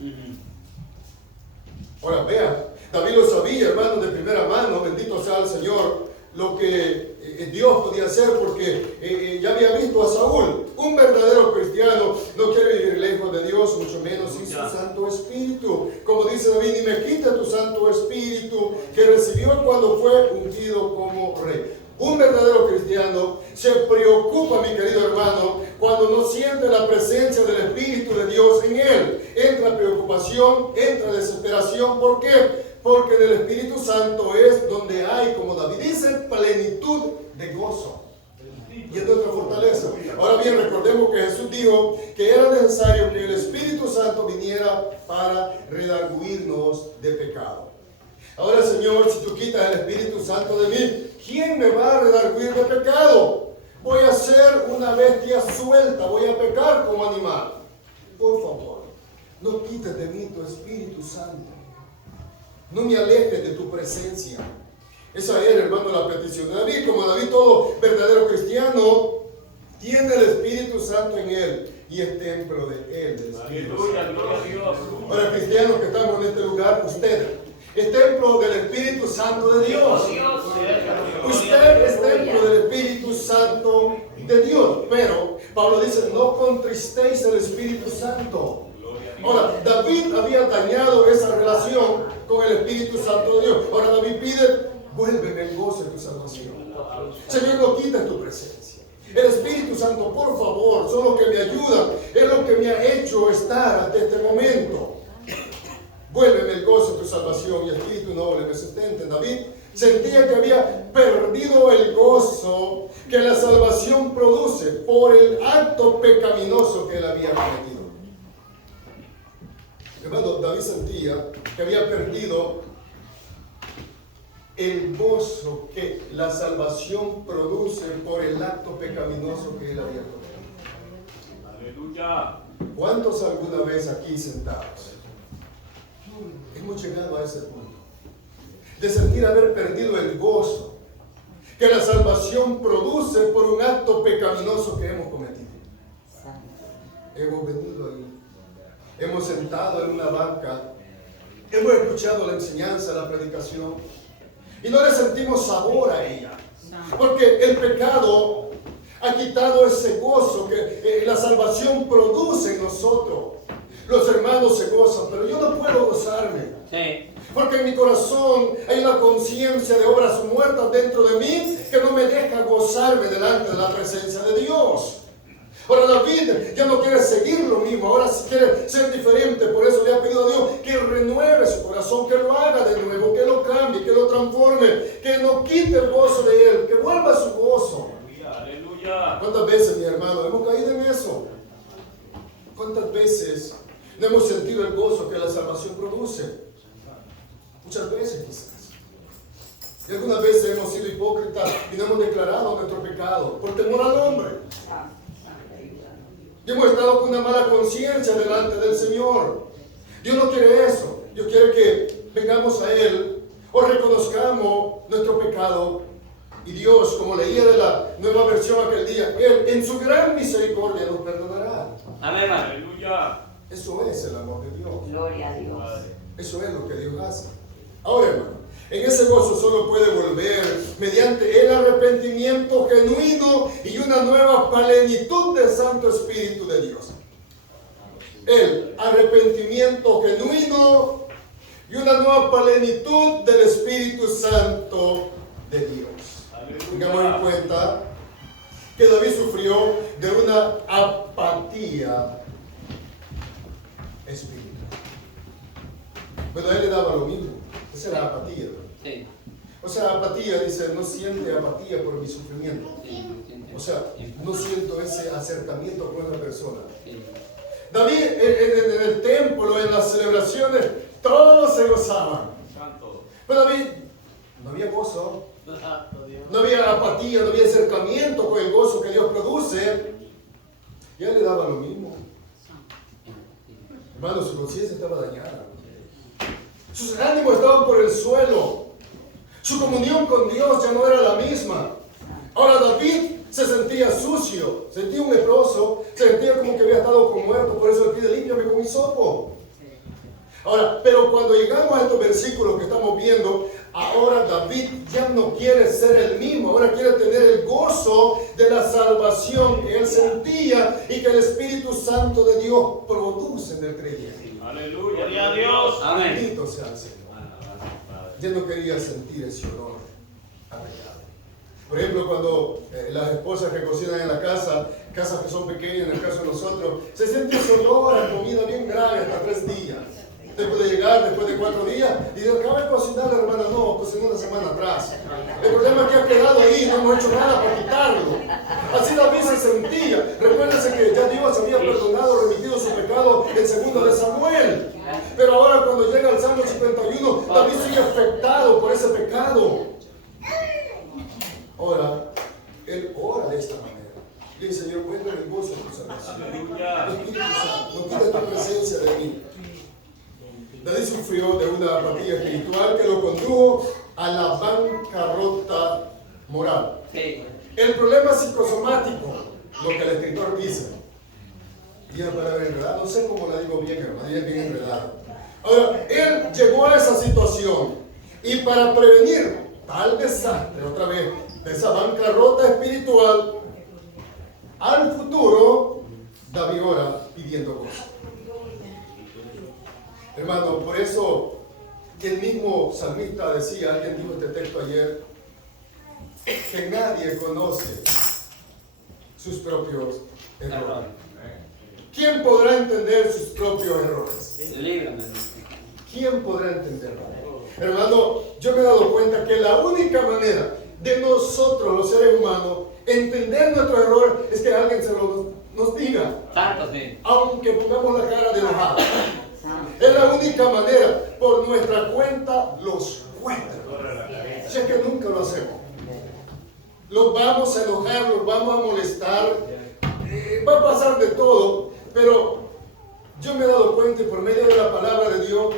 Ahora vea, David lo sabía, hermano, de primera mano, bendito sea el Señor, lo que Dios podía hacer, porque ya había visto a Saúl. Un verdadero cristiano no quiere vivir lejos de Dios, mucho menos sin su Santo Espíritu. Como dice David, ni me quita tu Santo Espíritu que recibió cuando fue ungido como rey. Un verdadero cristiano se preocupa, mi querido hermano, cuando no siente la presencia del Espíritu de Dios en él. Entra preocupación, entra desesperación. ¿Por qué? Porque en el Espíritu Santo es donde hay, como David dice, plenitud de gozo. Y es nuestra fortaleza. Ahora bien, recordemos que Jesús dijo que era necesario que el Espíritu Santo viniera para redarguirnos de pecado. Ahora, Señor, si tú quitas el Espíritu Santo de mí, ¿quién me va a redarguir de pecado? Voy a ser una bestia suelta, voy a pecar como animal. Por favor, no quites de mí tu Espíritu Santo. No me alejes de tu presencia. Esa era, hermano, la petición de David. Como David, todo verdadero cristiano tiene el Espíritu Santo en él y es templo de él. Del Espíritu Aleluya, gloria a Dios. Ahora, cristianos que estamos en este lugar, usted es templo del Espíritu Santo de Dios. Usted es templo del Espíritu Santo de Dios. Pero Pablo dice, no contristéis el Espíritu Santo. Ahora, David había dañado esa relación con el Espíritu Santo de Dios. Ahora David pide, vuélveme el gozo de tu salvación. Señor, no quites tu presencia. El Espíritu Santo, por favor, son los que me ayudan. Es lo que me ha hecho estar hasta este momento. Vuélveme el gozo de tu salvación y Espíritu noble me sustente. David sentía que había perdido el gozo que la salvación produce por el acto pecaminoso que él había cometido. Hermano, David sentía que había perdido el gozo que la salvación produce por el acto pecaminoso que él había cometido. Aleluya. ¿Cuántos alguna vez aquí sentados hemos llegado a ese punto de sentir haber perdido el gozo que la salvación produce por un acto pecaminoso que hemos cometido? Hemos venido ahí, hemos sentado en una banca, hemos escuchado la enseñanza, la predicación, y no le sentimos sabor a ella, porque el pecado ha quitado ese gozo que la salvación produce en nosotros. Los hermanos se gozan, pero yo no puedo gozarme. Sí. Porque en mi corazón hay una conciencia de obras muertas dentro de mí que no me deja gozarme delante de la presencia de Dios. Ahora David ya no quiere seguir lo mismo, ahora quiere ser diferente. Por eso le ha pedido a Dios que renueve su corazón, que lo haga de nuevo, que lo cambie, que lo transforme, que no quite el gozo de él, que vuelva su gozo. Aleluya. ¿Cuántas veces, mi hermano, hemos caído en eso? ¿Cuántas veces no hemos sentido el gozo que la salvación produce? Muchas veces quizás. Y algunas veces hemos sido hipócritas y no hemos declarado nuestro pecado por temor al hombre. Y hemos estado con una mala conciencia delante del Señor. Dios no quiere eso. Dios quiere que vengamos a Él o reconozcamos nuestro pecado. Y Dios, como leía de la nueva versión aquel día, Él en su gran misericordia nos perdonará. Amén. Aleluya. Eso es el amor de Dios. Gloria a Dios. Eso es lo que Dios hace. Ahora, hermano, en ese gozo solo puede volver mediante el arrepentimiento genuino y una nueva plenitud del Santo Espíritu de Dios. El arrepentimiento genuino y una nueva plenitud del Espíritu Santo de Dios. Tengamos en cuenta que David sufrió de una apatía espiritual. Bueno, a él le daba lo mismo. Esa era la apatía. Sí. O sea, apatía, dice, no siente apatía por mi sufrimiento. O sea, no siento ese acercamiento con la persona. David en el templo, en las celebraciones, todos se gozaban. Santo. Pero David, no había gozo, no había apatía, no había acercamiento con el gozo que Dios produce. Y a él le daba lo mismo. Hermano, su conciencia estaba dañada. Sus ánimos estaban por el suelo. Su comunión con Dios ya no era la misma. Ahora David se sentía sucio, sentía un leproso, sentía como que había estado con muerto, por eso le pide límpiame con hisopo. Ahora, pero cuando llegamos a estos versículos que estamos viendo, ahora David ya no quiere ser el mismo, ahora quiere tener el gozo de la salvación que él sentía y que el Espíritu Santo de Dios produce en el creyente. Aleluya. Gloria a Dios. Amén. Bendito sea el Señor. Ya no quería sentir ese olor a pecado. Por ejemplo, cuando las esposas que cocinan en la casa, casas que son pequeñas, en el caso de nosotros, se siente ese olor a comida bien grave hasta 3 días. Después de llegar, después de 4 días, y dice, acaba de cocinar, hermana, no, cocinó una semana atrás. El problema es que ha quedado ahí, no hemos hecho nada para quitarlo. Así David se sentía. Recuérdense que ya Dios había perdonado, remitido su pecado en 2 de Samuel. Pero ahora cuando llega al Salmo 51, David sigue afectado por ese pecado. Ahora, él ora de esta manera. Le dice, Señor, vuelve el gozo de tu salvación. Aleluya. Espíritu Santo, no quita tu presencia de mí. David sufrió de una apatía espiritual que lo condujo a la bancarrota moral. El problema psicosomático, lo que el escritor dice, y la palabra enredada, no sé cómo la digo bien, hermano, es bien enredada. Ahora, él llegó a esa situación y para prevenir tal desastre, otra vez, de esa bancarrota espiritual, al futuro, David ora pidiendo gozo. Hermano, por eso que el mismo salmista decía, alguien dijo este texto ayer, que nadie conoce sus propios errores. ¿Quién podrá entender sus propios errores? ¿Quién podrá entenderlo? Hermano, yo me he dado cuenta que la única manera de nosotros, los seres humanos, entender nuestros errores es que alguien se nos diga, aunque pongamos la cara de enojado. Es la única manera, por nuestra cuenta los cuenta. Si es que nunca lo hacemos. Los vamos a enojar, los vamos a molestar, va a pasar de todo, pero yo me he dado cuenta por medio de la palabra de Dios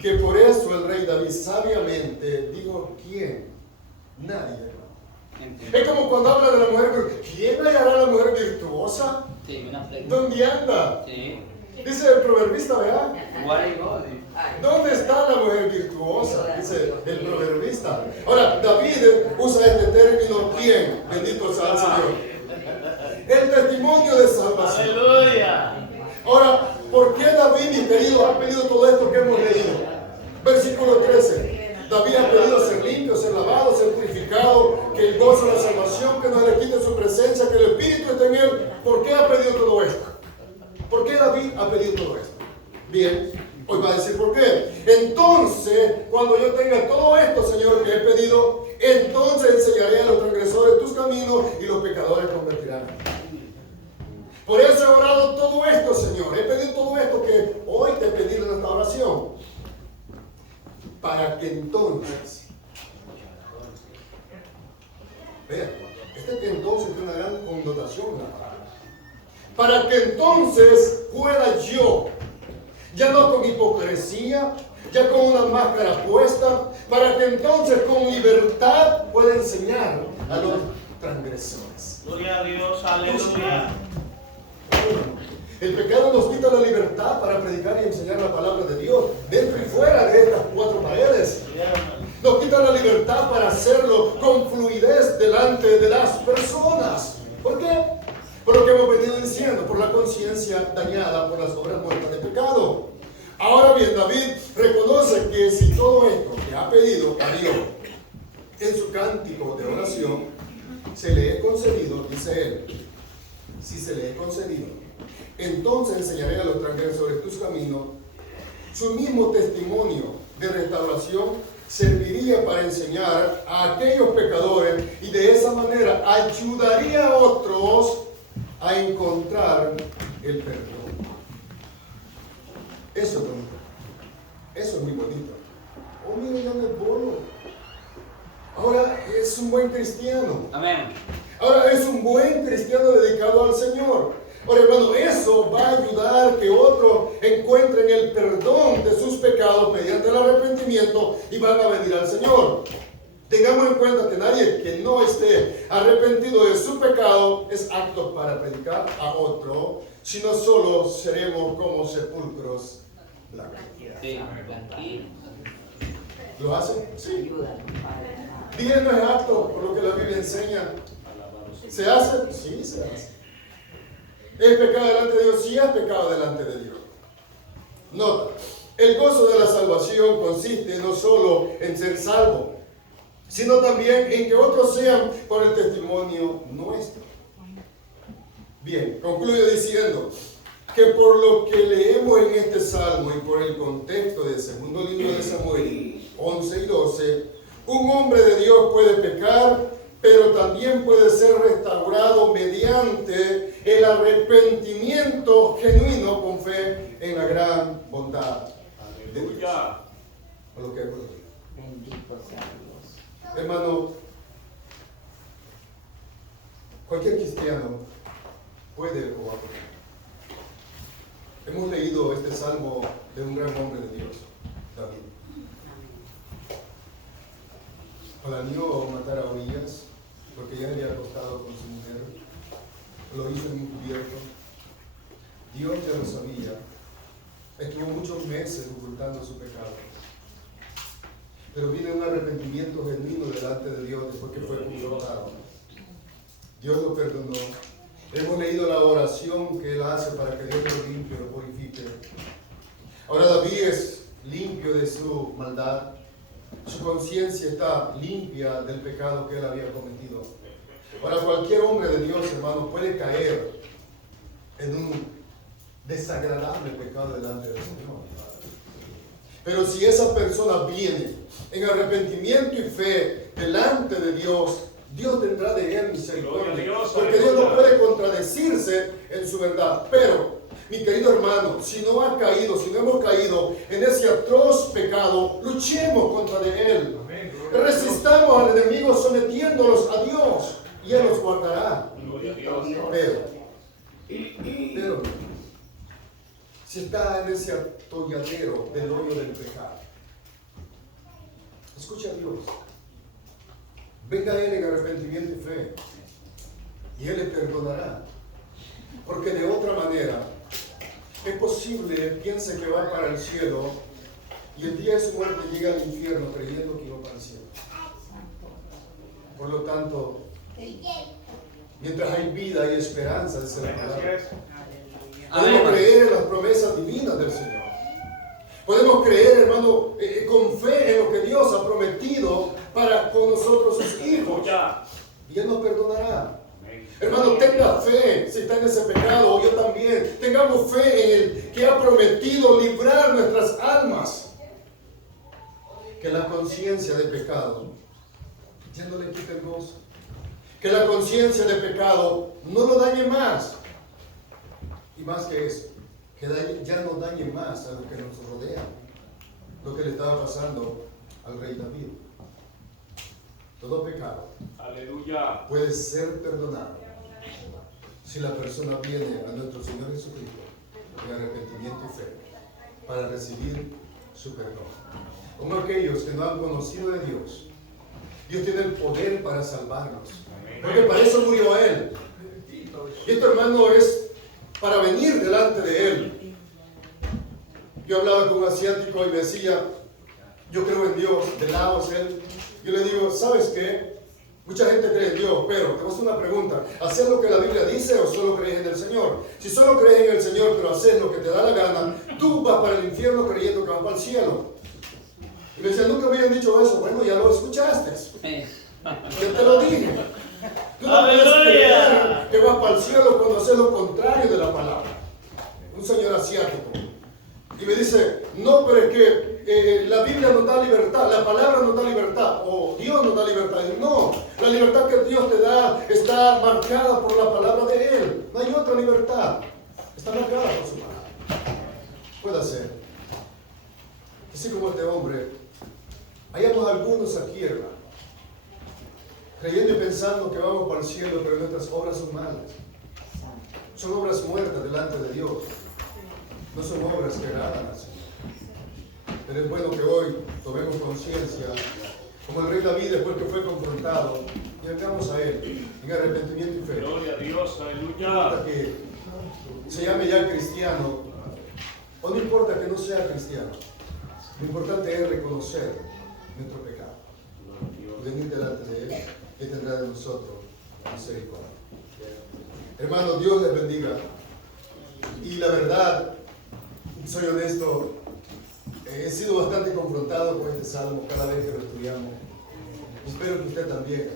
que por eso el rey David sabiamente dijo, ¿quién? Nadie. Es como cuando habla de la mujer, ¿quién hallará la mujer virtuosa? ¿Dónde anda? Dice el proverbista, ¿verdad? ¿Dónde está la mujer virtuosa? Dice el proverbista. Ahora, David usa este término, ¿quién? Bendito sea el Señor. El testimonio de salvación. Aleluya. Ahora, ¿por qué David, mi querido, ha pedido todo esto que hemos leído? Versículo 13. David ha pedido ser limpio, ser lavado, ser purificado, que el gozo de la salvación, que no le quite su presencia, que el Espíritu esté en él. ¿Por qué ha pedido todo esto? ¿Por qué David ha pedido todo esto? Bien, hoy va a decir por qué. Entonces, cuando yo tenga todo esto, Señor, que he pedido, entonces enseñaré a los transgresores tus caminos y los pecadores convertirán. Por eso he orado todo esto, Señor. He pedido todo esto que hoy te he pedido en esta oración. Para que entonces, vean, que entonces tiene una gran connotación en la palabra. Para que entonces pueda yo, ya no con hipocresía, ya con una máscara puesta, para que entonces con libertad pueda enseñar a los transgresores. Gloria a Dios, aleluya. El pecado nos quita la libertad para predicar y enseñar la palabra de Dios dentro y fuera de estas 4 paredes. Nos quita la libertad para hacerlo con fluidez delante de las personas. ¿Por qué? Por lo que hemos venido diciendo, por la conciencia dañada por las obras muertas de pecado. Ahora bien, David reconoce que si todo esto que ha pedido a Dios en su cántico de oración se le he concedido, dice él, si se le he concedido, entonces enseñaré a los transgresores tus caminos. Su mismo testimonio de restauración serviría para enseñar a aquellos pecadores y de esa manera ayudaría a otros a encontrar el perdón. Eso es bonito. Eso es muy bonito. Oh, mira, ya me borro. Ahora es un buen cristiano. Amén. Ahora es un buen cristiano dedicado al Señor. Ahora, hermano, eso va a ayudar que otros encuentren el perdón de sus pecados mediante el arrepentimiento y van a venir al Señor. Tengamos en cuenta que nadie que no esté arrepentido de su pecado es apto para predicar a otro, sino solo seremos como sepulcros blancos. Sí, tranquilo. ¿Lo hacen? Sí. Dios no es apto por lo que la Biblia enseña. ¿Se hace? Sí, se hace. ¿Es pecado delante de Dios? Sí, es pecado delante de Dios. Nota, el gozo de la salvación consiste no solo en ser salvo, sino también en que otros sean por el testimonio nuestro. Bien, concluyo diciendo que por lo que leemos en este salmo y por el contexto del segundo libro de Samuel 11 y 12, un hombre de Dios puede pecar, pero también puede ser restaurado mediante el arrepentimiento genuino con fe en la gran bondad de Dios. Aleluya. Bendito sea Dios. Hermano, cualquier cristiano puede o va a pecar. Hemos leído este salmo de un gran hombre de Dios, David. Planeó matar a Urias porque ya había acostado con su mujer. Lo hizo encubierto. Dios ya lo sabía. Estuvo muchos meses ocultando su pecado. Pero vino un arrepentimiento genuino delante de Dios después que fue confrontado. Dios lo perdonó. Hemos leído la oración que él hace para que Dios lo limpie, lo purifique. Ahora David es limpio de su maldad. Su conciencia está limpia del pecado que él había cometido. Ahora cualquier hombre de Dios, hermano, puede caer en un desagradable pecado delante del Señor. Pero si esa persona viene en arrepentimiento y fe delante de Dios, Dios tendrá de él misericordia, porque Dios no puede contradecirse en su verdad. Pero, mi querido hermano, si no ha caído, si no hemos caído en ese atroz pecado, luchemos contra de él. Resistamos al enemigo sometiéndolos a Dios y él los guardará. Pero, si está en ese atolladero del hoyo del pecado, escucha a Dios. Venga a él en arrepentimiento y fe, y él le perdonará. Porque de otra manera, es posible, piense que va para el cielo, y el día de su muerte llega al infierno creyendo que va para el cielo. Por lo tanto, mientras hay vida y esperanza, dice la palabra. Podemos creer en las promesas divinas del Señor. Podemos creer, hermano, con fe en lo que Dios ha prometido para con nosotros sus hijos. Y Él nos perdonará. Hermano, tenga fe si está en ese pecado, yo también. Tengamos fe en el que ha prometido librar nuestras almas. Que la conciencia de pecado ya no le quite el gozo. Que la conciencia de pecado no lo dañe más. Y más que eso, que ya no dañe más a lo que nos rodea. Lo que le estaba pasando al rey David. Todo pecado, aleluya, puede ser perdonado si la persona viene a nuestro Señor Jesucristo en arrepentimiento y fe para recibir su perdón. Como aquellos que no han conocido de Dios, Dios tiene el poder para salvarnos, porque para eso murió Él. Y esto, hermano, es para venir delante de Él. Yo hablaba con un asiático y me decía, yo creo en Dios, de Laos él. Yo le digo, ¿sabes qué? Mucha gente cree en Dios, pero te voy a hacer una pregunta. ¿Haces lo que la Biblia dice o solo crees en el Señor? Si solo crees en el Señor, pero haces lo que te da la gana, tú vas para el infierno creyendo que vas para el cielo. Y me decía, nunca me habían dicho eso. Bueno, ya lo escuchaste. Yo te lo dije. Tú no puedes creer que vas para el cielo cuando haces lo contrario de la palabra. Un señor asiático. Y me dice, no, pero es que la Biblia nos da libertad, la palabra nos da libertad, o Dios nos da libertad. No, la libertad que Dios te da está marcada por la palabra de Él. No hay otra libertad, está marcada por su palabra. Puede ser, así como este hombre, hayamos algunos aquí, hermano, creyendo y pensando que vamos para el cielo, pero nuestras obras son malas. Son obras muertas delante de Dios. No son obras que agradan al Señor. Pero es bueno que hoy tomemos conciencia, como el rey David después que fue confrontado, y vengamos a Él en arrepentimiento y fe. Gloria a Dios, No aleluya. importa que se llame ya cristiano, o no importa que no sea cristiano. Lo importante es reconocer nuestro pecado. Venir delante de Él, que tendrá de nosotros misericordia. Hermanos, Dios les bendiga. Y la verdad, soy honesto, he sido bastante confrontado con este salmo cada vez que lo estudiamos. Espero que usted también,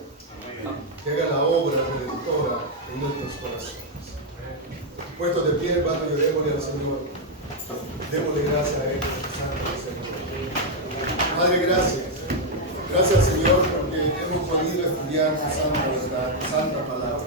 que haga la obra redentora en nuestros corazones. Puestos de pie, hermano, llorémosle al Señor. Démosle gracias a Él por su santo Señor. Padre, gracias. Gracias, Señor, porque hemos podido estudiar tu santa verdad, tu santa palabra.